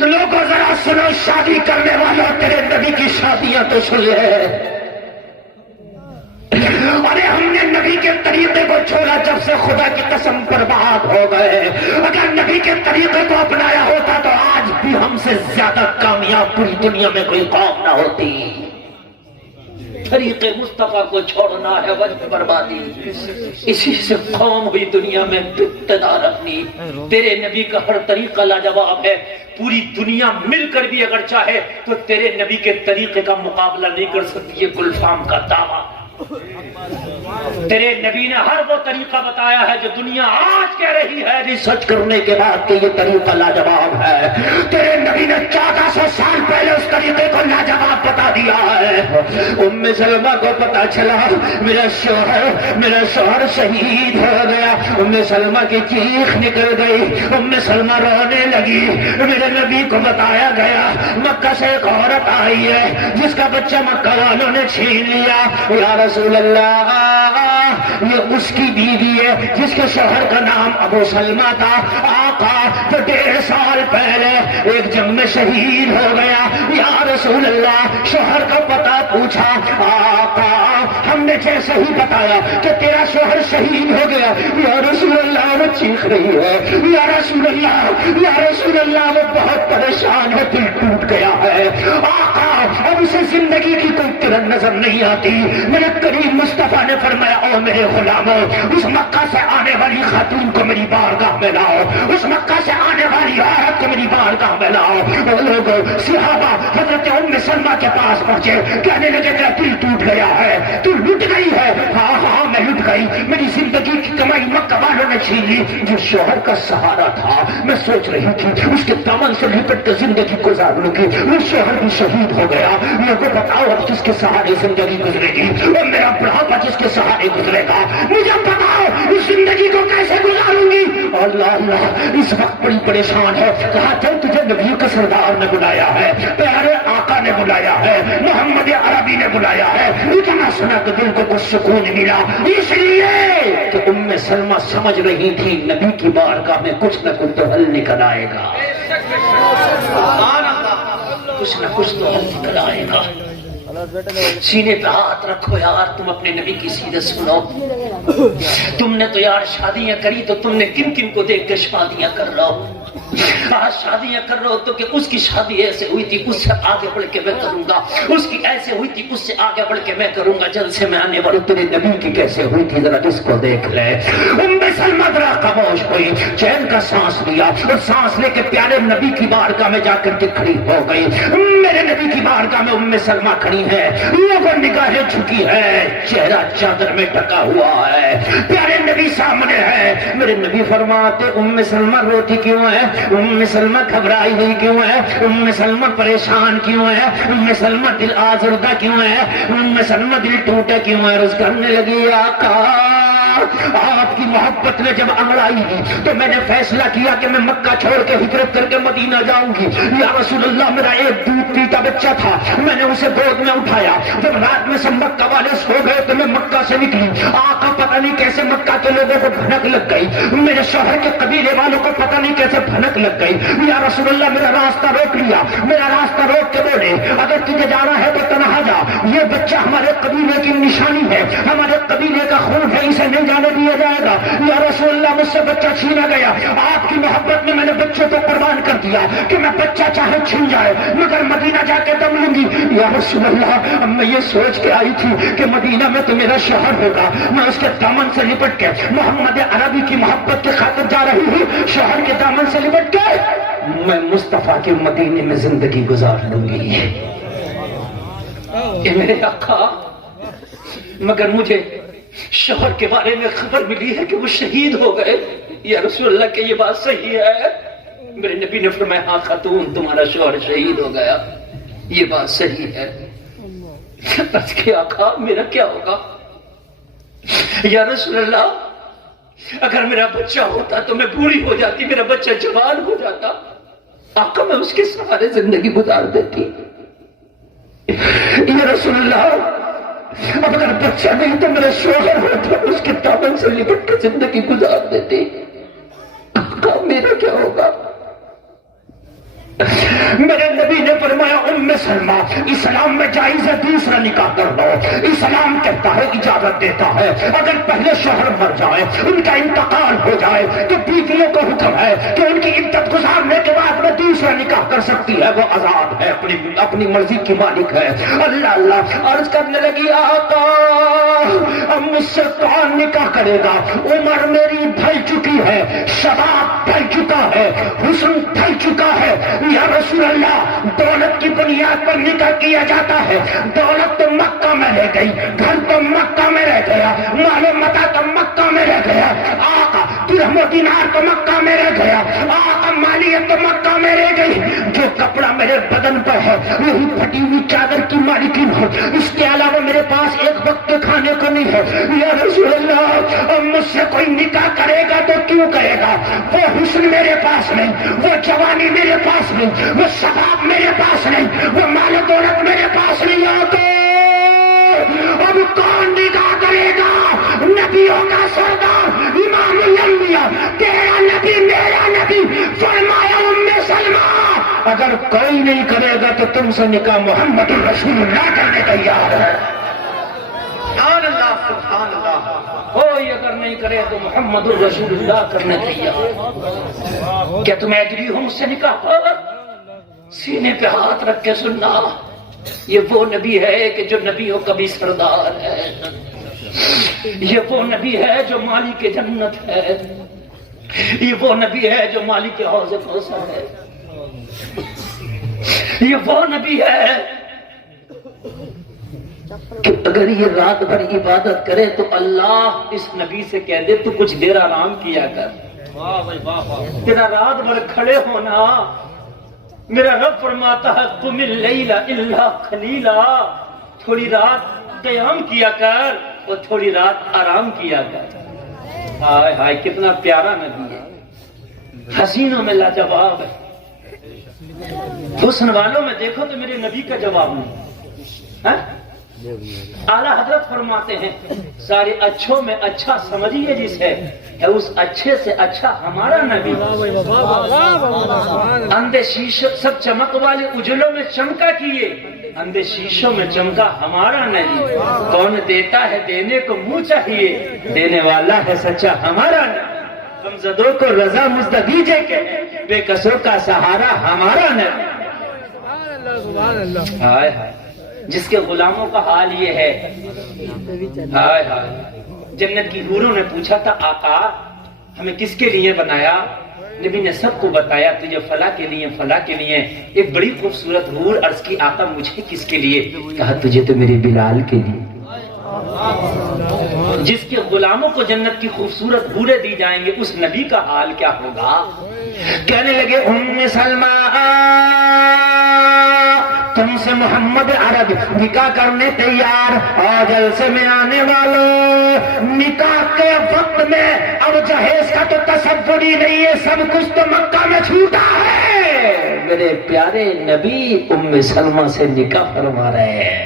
لوگوں ذرا سنو، شادی کرنے والوں تیرے نبی کی شادیاں تو سن لے۔ ارے ہم نے نبی کے طریقے کو چھوڑا، جب سے خدا کی قسم برباد ہو گئے۔ اگر نبی کے طریقے کو اپنایا ہوتا تو آج بھی ہم سے زیادہ کامیاب پوری دنیا میں کوئی قوم نہ ہوتی۔ طریقے مصطفیٰ کو چھوڑنا ہے وجہ بربادی، اسی سے قوم ہوئی دنیا میں اقتدار اپنی۔ تیرے نبی کا ہر طریقہ لاجواب ہے، پوری دنیا مل کر بھی اگر چاہے تو تیرے نبی کے طریقے کا مقابلہ نہیں کر سکتی، یہ گلفام کا دعویٰ۔ تیرے نبی نے ہر وہ طریقہ بتایا ہے جو دنیا آج کہہ رہی ہے ریسرچ کرنے کے بعد کہ یہ طریقہ لاجواب ہے۔ تیرے نبی نے 1400 سال پہلے اس طریقے کو لاجواب بتا دیا ہے۔ ام سلمہ کو پتا چلا میرا شوہر شہید ہو گیا۔ ام سلمہ کی چیخ نکل گئی، ام سلمہ رونے لگی۔ میرے نبی کو بتایا گیا مکہ سے ایک عورت آئی ہے جس کا بچہ مکہ والوں نے چھین لیا۔ یا رسول اللہ، یہ اس کی بیوی ہے جس کے شوہر کا نام ابو سلمہ تھا۔ آقا جو 1.5 سال پہلے ایک جنگ میں شہید ہو گیا۔ یا رسول اللہ، شوہر کا پتہ پوچھا۔ آقا ہم نے جیسے ہی بتایا کہ تیرا شوہر شہید ہو گیا، یا رسول اللہ وہ چیخ رہی ہے، یا رسول اللہ وہ بہت پریشان ہے، دل ٹوٹ گیا ہے۔ آقا اب اسے زندگی کی کوئی کرن نظر نہیں آتی۔ میرے کریم مصطفیٰ نے فرمایا او میرے غلاموں، اس مکہ سے آنے والی خاتون کو میری بارگاہ میں لاؤ، اس مکہ سے آنے والی عورت کو میری بارگاہ میں لاؤ۔ وہ لوگ صحابہ حضرت ام سلمہ کے پاس پہنچے، کہنے لگے تیرا دل ٹوٹ گیا ہے، تو لٹ گئی ہے۔ ہاں میں لٹ گئی، میری زندگی کی کمائی مکہ والوں نے چھین لی۔ جو شوہر کا سہارا تھا، میں سوچ رہی تھی اس کے دامن سے لپٹ کر زندگی گزار لوں گی، وہ شوہر بھی شہید ہو گیا۔ لوگوں بتاؤ اب کس کے سہارے زندگی گزرے گی؟ اور میرا بڑھاپا جس کے سہارے گزرے گا، مجھے بتاؤ اس زندگی کو کیسے گزاروں گی؟ اللہ اس وقت بڑی پریشان ہے۔ کہا چل تجھے نبیوں کے سردار نے بلایا ہے، پیارے آقا نے بلایا ہے، محمد عربی نے بلایا ہے۔ اتنا سنا کہ دل کو کچھ سکون ملا، اس لیے کہ ام سلمہ سمجھ رہی تھی نبی کی بارگاہ میں کچھ نہ کچھ تو حل نکل آئے گا، کچھ نہ کچھ تو حل نکل آئے گا۔ سینے پہ ہاتھ رکھو یار، تم اپنے نبی کی سیرت سنو۔ تم نے تو یار شادیاں کری تو تم نے کن کن کو دیکھ کے شادیاں کر رہا ہو؟ آج شادیاں کر رہے ہو تو کہ اس کی شادی ایسے ہوئی تھی اس سے آگے بڑھ کے میں کروں گا، اس کی ایسے ہوئی تھی اس سے آگے بڑھ کے میں کروں گا۔ جلد سے میں آنے والا تیرے نبی کی کیسے ہوئی تھی ذرا جس کو دیکھ لے۔ ام سلمہ ذرا خاموش ہوئی، چین کا سانس لیا اور سانس لے کے پیارے نبی کی بارگاہ میں جا کر کے کھڑی ہو گئی۔ میرے نبی کی بارگاہ میں ام سلمہ کھڑی ہے، لوگوں نگاہیں جھکی ہے، چہرہ چادر میں ڈھکا ہوا ہے، پیارے نبی سامنے ہے۔ میرے نبی فرماتے ام سلمہ روتی کیوں ہے؟ ام سلمہ گھبرائی ہوئی کیوں ہے؟ ام سلمہ پریشان کیوں ہے؟ ام سلمہ دل آزردہ کیوں ہے؟ ام سلمہ دل ٹوٹا کیوں ہے؟ روز کرنے لگی آقا آپ کی محبت نے جب انگڑائی تو میں نے فیصلہ کیا کہ میں مکہ چھوڑ کے ہجرت کر کے مدینہ جاؤں گی. یا رسول اللہ میرا ایک دودھ پیتا بچہ تھا, میں نے اسے گود میں اٹھایا. جب رات میں سب مکہ والے سو گئے تو میں مکہ سے نکلی. آقا پتہ نہیں کیسے مکہ کے لوگوں کو بھنک لگ گئی, میرے شوہر کے قبیلے والوں کو پتہ نہیں کیسے بھنک لگ گئی. یا رسول اللہ میرا راستہ روک لیا, میرا راستہ روک کے بولے اگر تجھے جانا ہے تو تنہا جا, یہ بچہ ہمارے قبیلے کی نشانی ہے, ہمارے قبیلے کا خون ہے, اسے نہیں جانے دیا جائے گا. یا رسول اللہ مجھ سے بچہ چھینا گیا. آپ کی محبت میں نے بچے کو قربان کر دیا کہ میں بچہ چاہے چھن جائے مگر مدینہ جا کے دم لوں گی. یا رسول اللہ میں یہ سوچ کے آئی تھی کہ مدینہ میں تو میرا شوہر ہوگا, میں اس کے دامن سے لپٹ کے محمد عربی کی محبت کی خاطر جا رہی ہوں, شوہر کے دامن سے لپٹ کے میں مصطفیٰ کے مدینے میں زندگی گزار لوں گی. کہ میرے آقا مگر مجھے شوہر کے بارے میں خبر ملی ہے کہ وہ شہید ہو گئے. یا رسول اللہ کہ یہ بات صحیح ہے؟ میرے نبی نے فرمایا ہاں خاتون تمہارا شوہر شہید ہو گیا, یہ بات صحیح ہے. بس کہ آقا میرا کیا ہوگا؟ یا رسول اللہ اگر میرا بچہ ہوتا تو میں بوڑھی ہو جاتی, میرا بچہ جوان ہو جاتا, آقا میں اس کے سہارے زندگی گزار دیتی. یا رسول اللہ اب اگر بچہ نہیں تو میرا شوہر ہوتا, اس کے دامن سے لپٹ کے زندگی گزار دیتی. آقا میرا کیا ہوگا؟ میرے نبی نے فرمایا ام سلمہ اسلام میں جائز ہے دوسرا نکاح کر لو. اسلام کہتا ہے اجازت دیتا ہے اگر پہلے شوہر مر جائے ان کا انتقال ہو جائے تو بیویوں کو حکم ہے کہ ان کی عدت گزارنے کے بعد میں دوسرا نکاح کر سکتی ہے, وہ آزاد ہے, اپنی مرضی کی مالک ہے. اللہ اللہ عرض کرنے لگی آقا اب مجھ سے کون نکاح کرے گا؟ عمر میری ڈھل چکی ہے, شباب ڈھل چکا ہے, حسن ڈھل چکا ہے. یا رسول اللہ دولت کی بنیاد پر نکاح کیا جاتا ہے, دولت تو مکہ میں رہ گئی, گھر تو مکہ میں رہ گیا, مال و متاع تو مکہ میں رہ گیا, آقا درہم و دینار تو مکہ میں رہ گیا, آقا مالیت تو مکہ میں رہ گئی. جو کپڑا میرے بدن پر ہے وہی پھٹی ہوئی چادر کی مالکین ہو, اس کے علاوہ میرے پاس ایک وقت کے کھانے کو نہیں ہے. یا رسول اللہ اب مجھ سے کوئی نکاح کرے گا تو کیوں کرے گا؟ وہ حسن میرے پاس نہیں, وہ جوانی میرے پاس نہیں, وہ شباب میرے پاس نہیں, وہ مال و دولت میرے پاس نہیں. آتے اب کون نکاح کرے گا؟ نبیوں کا سردار امام الانبیاء تیرا نبی میرا نبی فرمایا ام سلمہ اگر کوئی نہیں کرے گا تو تم سے نکاح محمد رسول اللہ کرنے تیار ہے. سبحان اللہ سبحان اللہ. کوئی اگر نہیں کرے تو محمد الرسول اللہ کرنے تیار. کیا تمہیں ایگری ہو مجھ سے نکاح پر؟ سینے پہ ہاتھ رکھ کے سننا, یہ وہ نبی ہے کہ جو نبیوں کا بھی سردار ہے, یہ وہ نبی ہے جو مالک جنت ہے, یہ وہ نبی ہے جو مالک حوض کوثر ہے, یہ وہ نبی ہے کہ اگر یہ رات بھر عبادت کرے تو اللہ اس نبی سے کہہ دے تو کچھ دیر آرام کیا کر. تیرا رات بھر کھڑے ہونا, میرا رب فرماتا ہے قم اللیل الا قلیلا, تھوڑی رات قیام کیا کر اور تھوڑی رات آرام کیا کر. ہائے ہائے کتنا پیارا نبی ہے, حسینوں میں لاجواب ہے. حسن والوں میں دیکھو تو میرے نبی کا جواب نہیں. اعلیٰ حضرت فرماتے ہیں سارے اچھوں میں اچھا سمجھیے جسے ہے اس اچھے سے اچھا ہمارا نبی. اندھے شیشوں سب چمک والے اجلوں میں چمکا کیے, اندھے شیشوں میں چمکا ہمارا نبی. کون دیتا ہے دینے کو منہ چاہیے, دینے والا ہے سچا ہمارا نبی. غمزدوں کو رضا مزدگیجے کے بے کسوں کا سہارا ہمارا نبی. ہائے ہائے جس کے غلاموں کا حال یہ ہے, ہائے ہائے. جنت کی حوروں نے پوچھا تھا آقا ہمیں کس کے لیے بنایا؟ نبی نے سب کو بتایا تجھے فلاں کے لیے فلاں کے لیے. ایک بڑی خوبصورت حور عرض کی آقا مجھے کس کے لیے؟ کہا تجھے تو میرے بلال کے لیے. جس کے غلاموں کو جنت کی خوبصورت حوریں دی جائیں گے اس نبی کا حال کیا ہوگا؟ کہنے لگے ام سلمہ تم سے محمد عرب نکاح کرنے تیار، اور جلسے میں آنے والوں نکاح کے وقت میں اب جہیز کا تو تصور ہی نہیں ہے، سب کچھ تو مکہ میں چھوٹا ہے۔ میرے پیارے نبی ام سلمہ سے نکاح فرما رہے ہیں۔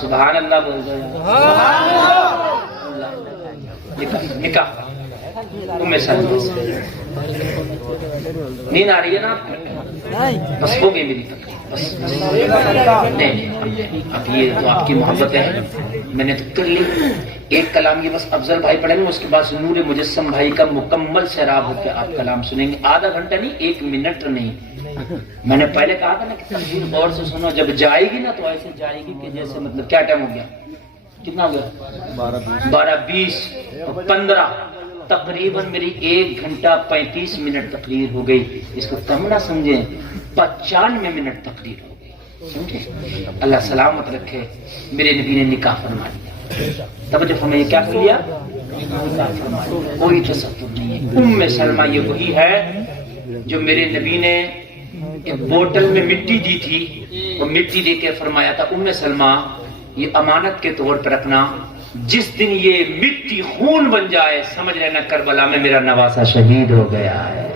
سبحان اللہ بول رہے ہیں۔ نکاح ام سلمہ سے نیند آ رہی ہے نا آپ کو؟ بس ہو گئی میری تکلیف، بس نہیں اب یہ تو آپ کی محبت ہے، میں نے تو کر لی۔ ایک کلام یہ بس افضل بھائی پڑھیں گے، اس کے بعد نور مجسم بھائی کا مکمل سیراب ہو کے آپ کلام سنیں گے، آدھا گھنٹہ نہیں، 1 منٹ نہیں۔ میں نے پہلے کہا تھا نا کہ تقریر غور سے سنو، جب جائے گی نا تو ایسے جائے گی کہ جیسے مطلب کیا ٹائم ہو گیا، کتنا ہو گیا؟ 12 20 15 تقریباً میری 1 گھنٹہ 35 منٹ تقریر ہو گئی۔ اس کو کم نہ سمجھیں، 95 منٹ تقریر ہو گئی، سمجھے؟ اللہ سلامت رکھے۔ میرے نبی نے نکاح فرما دیا، توجہ فرمائیے، کیا کر لیا؟ نکاح فرما دیا، کوئی تصور نہیں ہے۔ ام سلمہ یہ وہی ہے جو میرے نبی نے ایک بوتل میں مٹی دی تھی، وہ مٹی دے کے فرمایا تھا ام سلمہ یہ امانت کے طور پر رکھنا، جس دن یہ مٹی خون بن جائے سمجھ لینا کربلا میں میرا نواسا شہید ہو گیا ہے۔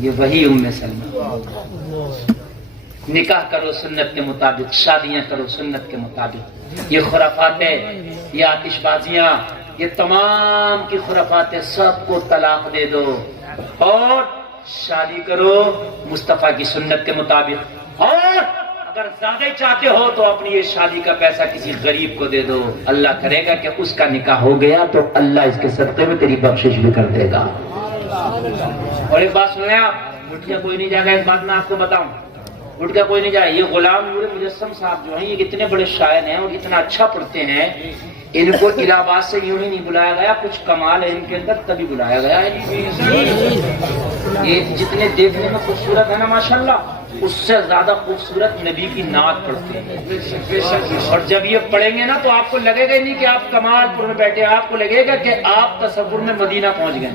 یہ وہی ام سلمہ۔ نکاح کرو سنت کے مطابق، شادیاں کرو سنت کے مطابق۔ یہ خرافاتیں، یہ آتش بازیاں، یہ تمام کی خرافاتیں سب کو طلاق دے دو اور شادی کرو مصطفیٰ کی سنت کے مطابق۔ اور اگر زیادہ ہی چاہتے ہو تو اپنی یہ شادی کا پیسہ کسی غریب کو دے دو، اللہ کرے گا کہ اس کا نکاح ہو گیا تو اللہ اس کے صدقے میں تیری بخشش بھی کر دے گا۔ اور ایک بات سن لیں آپ، اٹھ کے کوئی نہیں جائے گا، اس بات میں آپ کو بتاؤں، اٹھ کے کوئی نہیں جائے۔ یہ غلام نور مجسم صاحب جو ہیں، یہ اتنے بڑے شاعر ہیں اور اتنا اچھا پڑھتے ہیں، ان کو الہ آباد سے یوں ہی نہیں بلایا گیا، کچھ کمال ہے ان کے اندر تبھی بلایا گیا ہے۔ یہ جتنے دیکھنے میں خوبصورت ہے نا ماشاءاللہ، اس سے زیادہ خوبصورت نبی کی نعت پڑھتے ہیں، اور جب یہ پڑھیں گے نا تو آپ کو لگے گا ہی نہیں کہ آپ کمال پور میں بیٹھے، آپ کو لگے گا کہ آپ تصور میں مدینہ پہنچ گئے۔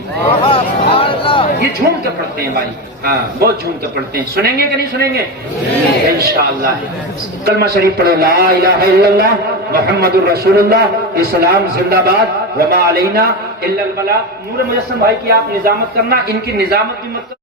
یہ جھوم کے پڑھتے ہیں بھائی، ہاں بہت جھوم کے پڑھتے ہیں۔ سنیں گے کہ نہیں سنیں گے؟ انشاءاللہ۔ کلمہ شریف پڑھو، لا الہ الا اللہ محمد الرسول اللہ، اسلام زندہ باد، وما علینا الا البلاغ۔ نور مجسم بھائی کی آپ نظامت کرنا، ان کی نظامت بھی مت